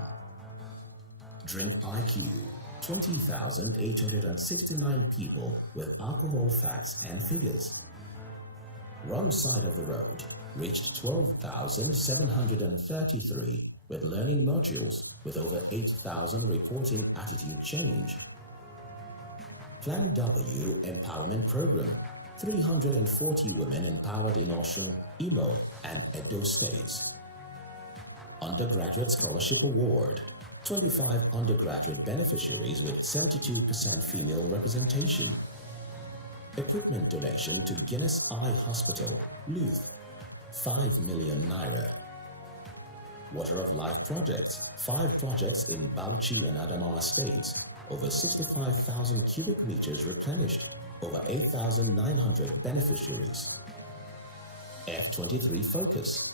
Drink IQ, 20,869 people with alcohol facts and figures. Wrong side of the road reached 12,733 with learning modules with over 8,000 reporting attitude change. Plan W Empowerment Program, 340 women empowered in Osun, Imo, and Edo states. Undergraduate Scholarship Award, 25 undergraduate beneficiaries with 72% female representation. Equipment donation to Guinness Eye Hospital, Luth, 5 million naira. Water of Life projects, 5 projects in Bauchi and Adamawa states, over 65,000 cubic meters replenished, over 8,900 beneficiaries. F23 Focus,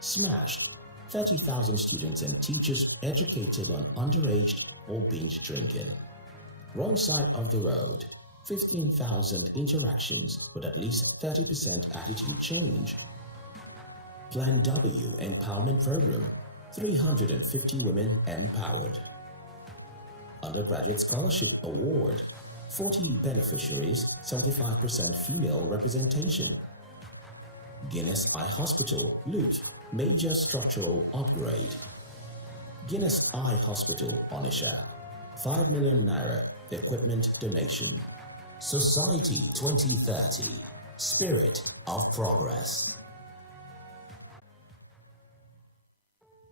smashed, 30,000 students and teachers educated on underage or binge drinking. Wrong side of the road, 15,000 interactions with at least 30% attitude change. Plan W Empowerment Program, 350 women empowered. Undergraduate Scholarship Award, 40 beneficiaries, 75% female representation. Guinness Eye Hospital, Lut, major structural upgrade. Guinness Eye Hospital, Onisha, 5 million naira equipment donation. Society 2030, spirit of progress.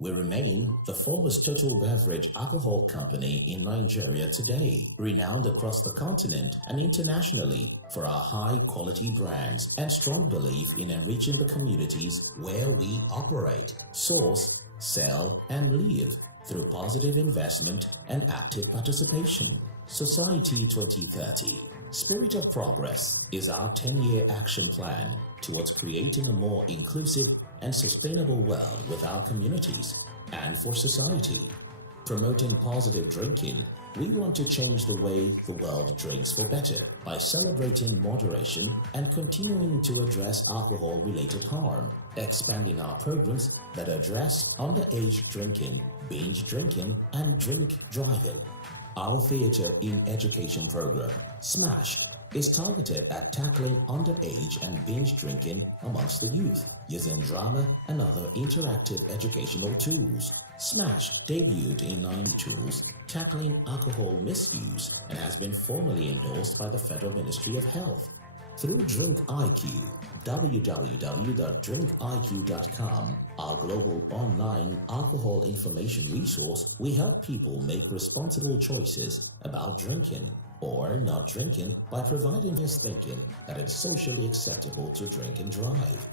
We remain the foremost total beverage alcohol company in Nigeria today, renowned across the continent and internationally for our high-quality brands and strong belief in enriching the communities where we operate, source, sell, and live through positive investment and active participation. Society 2030, Spirit of Progress is our 10-year action plan towards creating a more inclusive and sustainable world with our communities and for society. Promoting positive drinking, we want to change the way the world drinks for better by celebrating moderation and continuing to address alcohol-related harm, expanding our programs that address underage drinking, binge drinking, and drink driving. Our Theatre in Education program, SMASHED, is targeted at tackling underage and binge drinking amongst the youth, using drama and other interactive educational tools. SMASHED debuted in 9 tools tackling alcohol misuse and has been formally endorsed by the Federal Ministry of Health. Through Drink IQ, www.drinkiq.com, our global online alcohol information resource, we help people make responsible choices about drinking or not drinking by providing this thinking that it's socially acceptable to drink and drive.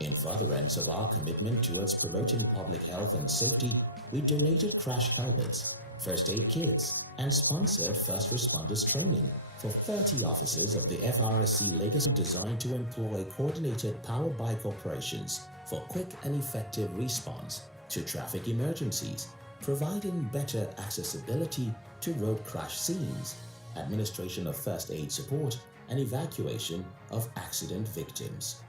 In furtherance of our commitment towards promoting public health and safety, we donated crash helmets, first aid kits, and sponsored first responders training for 30 officers of the FRSC Lagos, designed to employ coordinated power bike operations for quick and effective response to traffic emergencies, providing better accessibility to road crash scenes, administration of first aid support, and evacuation of accident victims.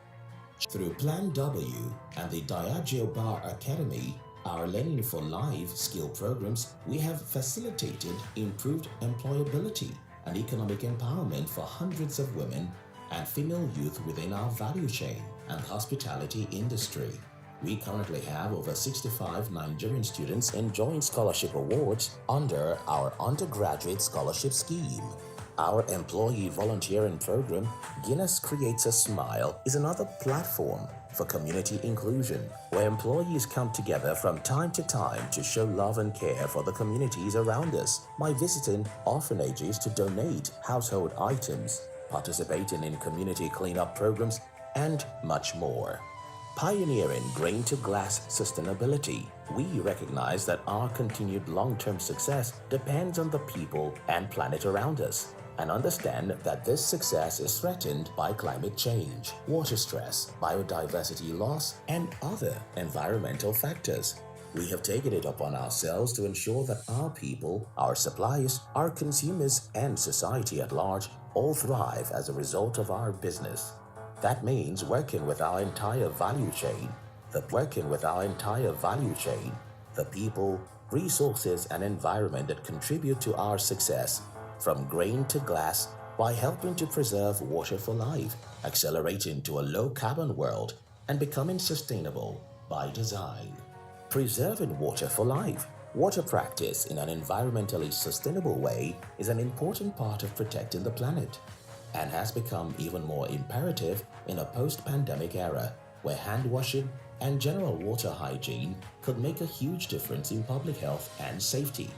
Through Plan W and the Diageo Bar Academy, our Learning for Life skill programs, we have facilitated improved employability and economic empowerment for hundreds of women and female youth within our value chain and hospitality industry. We currently have over 65 Nigerian students enjoying scholarship awards under our undergraduate scholarship scheme. Our employee volunteering program, Guinness Creates a Smile, is another platform for community inclusion, where employees come together from time to time to show love and care for the communities around us by visiting orphanages to donate household items, participating in community cleanup programs, and much more. Pioneering grain-to-glass sustainability, we recognize that our continued long-term success depends on the people and planet around us, and understand that this success is threatened by climate change, water stress, biodiversity loss, and other environmental factors. We have taken it upon ourselves to ensure that our people, our suppliers, our consumers, and society at large all thrive as a result of our business. That means working with our entire value chain, the people, resources, and environment that contribute to our success, from grain to glass, by helping to preserve water for life, accelerating to a low-carbon world, and becoming sustainable by design. Preserving water for life. Water practice in an environmentally sustainable way is an important part of protecting the planet, and has become even more imperative in a post-pandemic era where hand washing and general water hygiene could make a huge difference in public health and safety.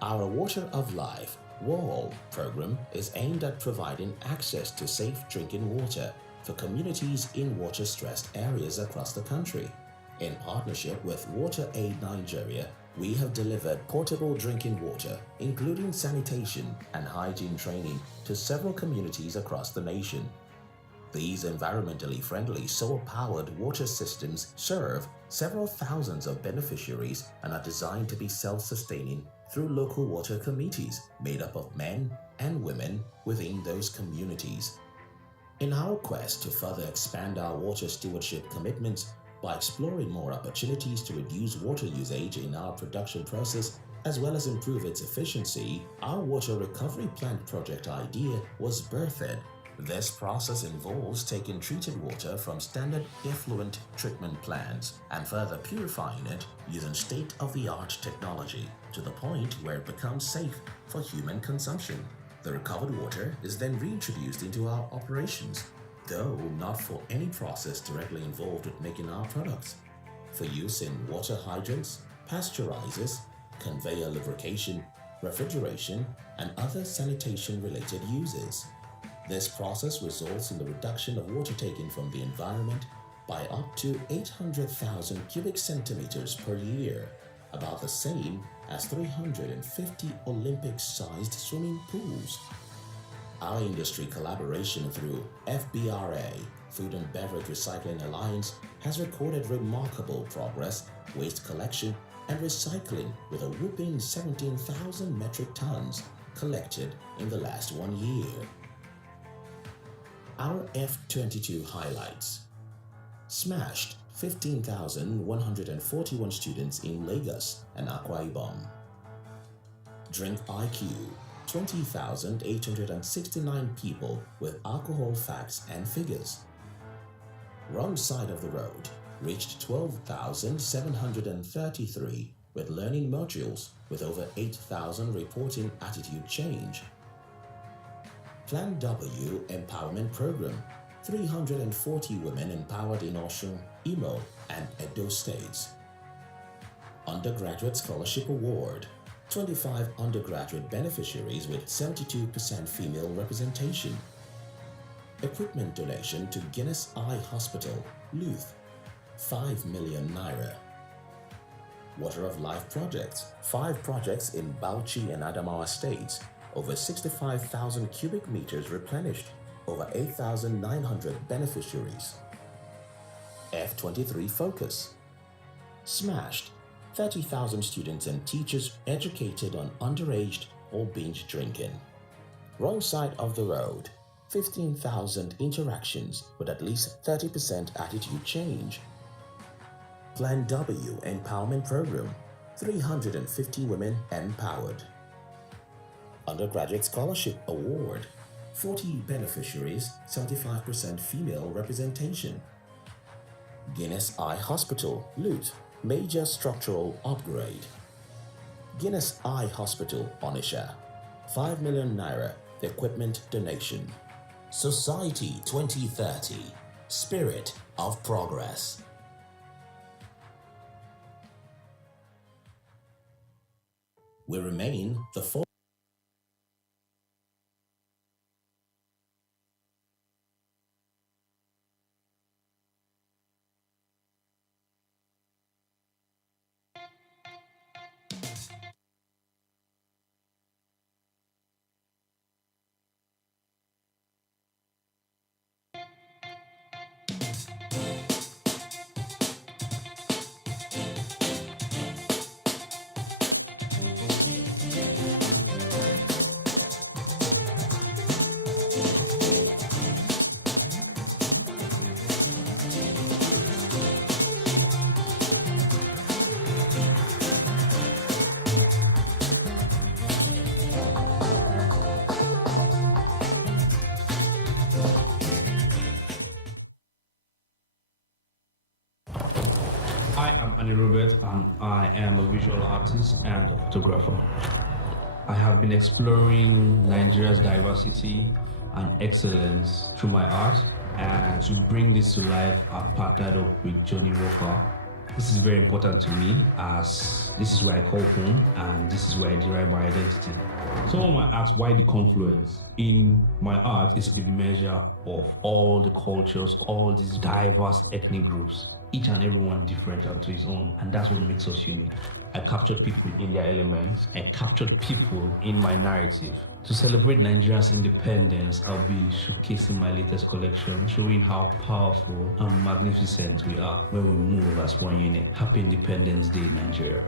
Our Water of Life WALL program is aimed at providing access to safe drinking water for communities in water-stressed areas across the country. In partnership with Water Aid Nigeria, we have delivered portable drinking water, including sanitation and hygiene training, to several communities across the nation. These environmentally friendly solar-powered water systems serve several thousands of beneficiaries and are designed to be self-sustaining through local water committees made up of men and women within those communities. In our quest to further expand our water stewardship commitments, By exploring more opportunities to reduce water usage in our production process as well as improve its efficiency, our water recovery plant project idea was birthed. This process involves taking treated water from standard effluent treatment plants and further purifying it using state-of-the-art technology to the point where it becomes safe for human consumption. The recovered water is then reintroduced into our operations, though not for any process directly involved with making our products, for use in water hydrants, pasteurizers, conveyor lubrication, refrigeration, and other sanitation-related uses. This process results in the reduction of water taken from the environment by up to 800,000 cubic centimeters per year, about the same as 350 Olympic-sized swimming pools. Our industry collaboration through FBRA, Food and Beverage Recycling Alliance, has recorded remarkable progress, waste collection, and recycling with a whopping 17,000 metric tons collected in the last 1 year. Our F22 highlights: smashed 15,141 students in Lagos and Akwa Ibom. Drink IQ 20,869 people with alcohol facts and figures. Wrong side of the road reached 12,733 with learning modules with over 8,000 reporting attitude change. Plan W Empowerment Program, 340 women empowered in Osun, Imo, and Edo states. Undergraduate Scholarship Award, 25 undergraduate beneficiaries with 72% female representation. Equipment donation to Guinness Eye Hospital, Luth, 5 million naira. Water of Life projects, 5 projects in Bauchi and Adamawa states, over 65,000 cubic meters replenished, over 8,900 beneficiaries. F23 Focus, smashed 30,000 students and teachers educated on underage or binge drinking. Wrong side of the road, 15,000 interactions with at least 30% attitude change. Plan W Empowerment Program, 350 women empowered. Undergraduate Scholarship Award, 40 beneficiaries, 75% female representation. Guinness Eye Hospital, Lut, major structural upgrade. Guinness Eye Hospital, Onisha, 5 million naira equipment donation. Society 2030, Spirit of Progress. We remain the Robert, and I am a visual artist and a photographer. I have been exploring Nigeria's diversity and excellence through my art, and to bring this to life, I've partnered up with Johnny Walker. This is very important to me, as this is where I call home and this is where I derive my identity. Someone might ask why the confluence. In my art is the measure of all the cultures, all these diverse ethnic groups, each and everyone different and to his own, and that's what makes us unique. I captured people in their elements. I captured people in my narrative. To celebrate Nigeria's independence, I'll be showcasing my latest collection, showing how powerful and magnificent we are when we move as one unit. Happy Independence Day, Nigeria.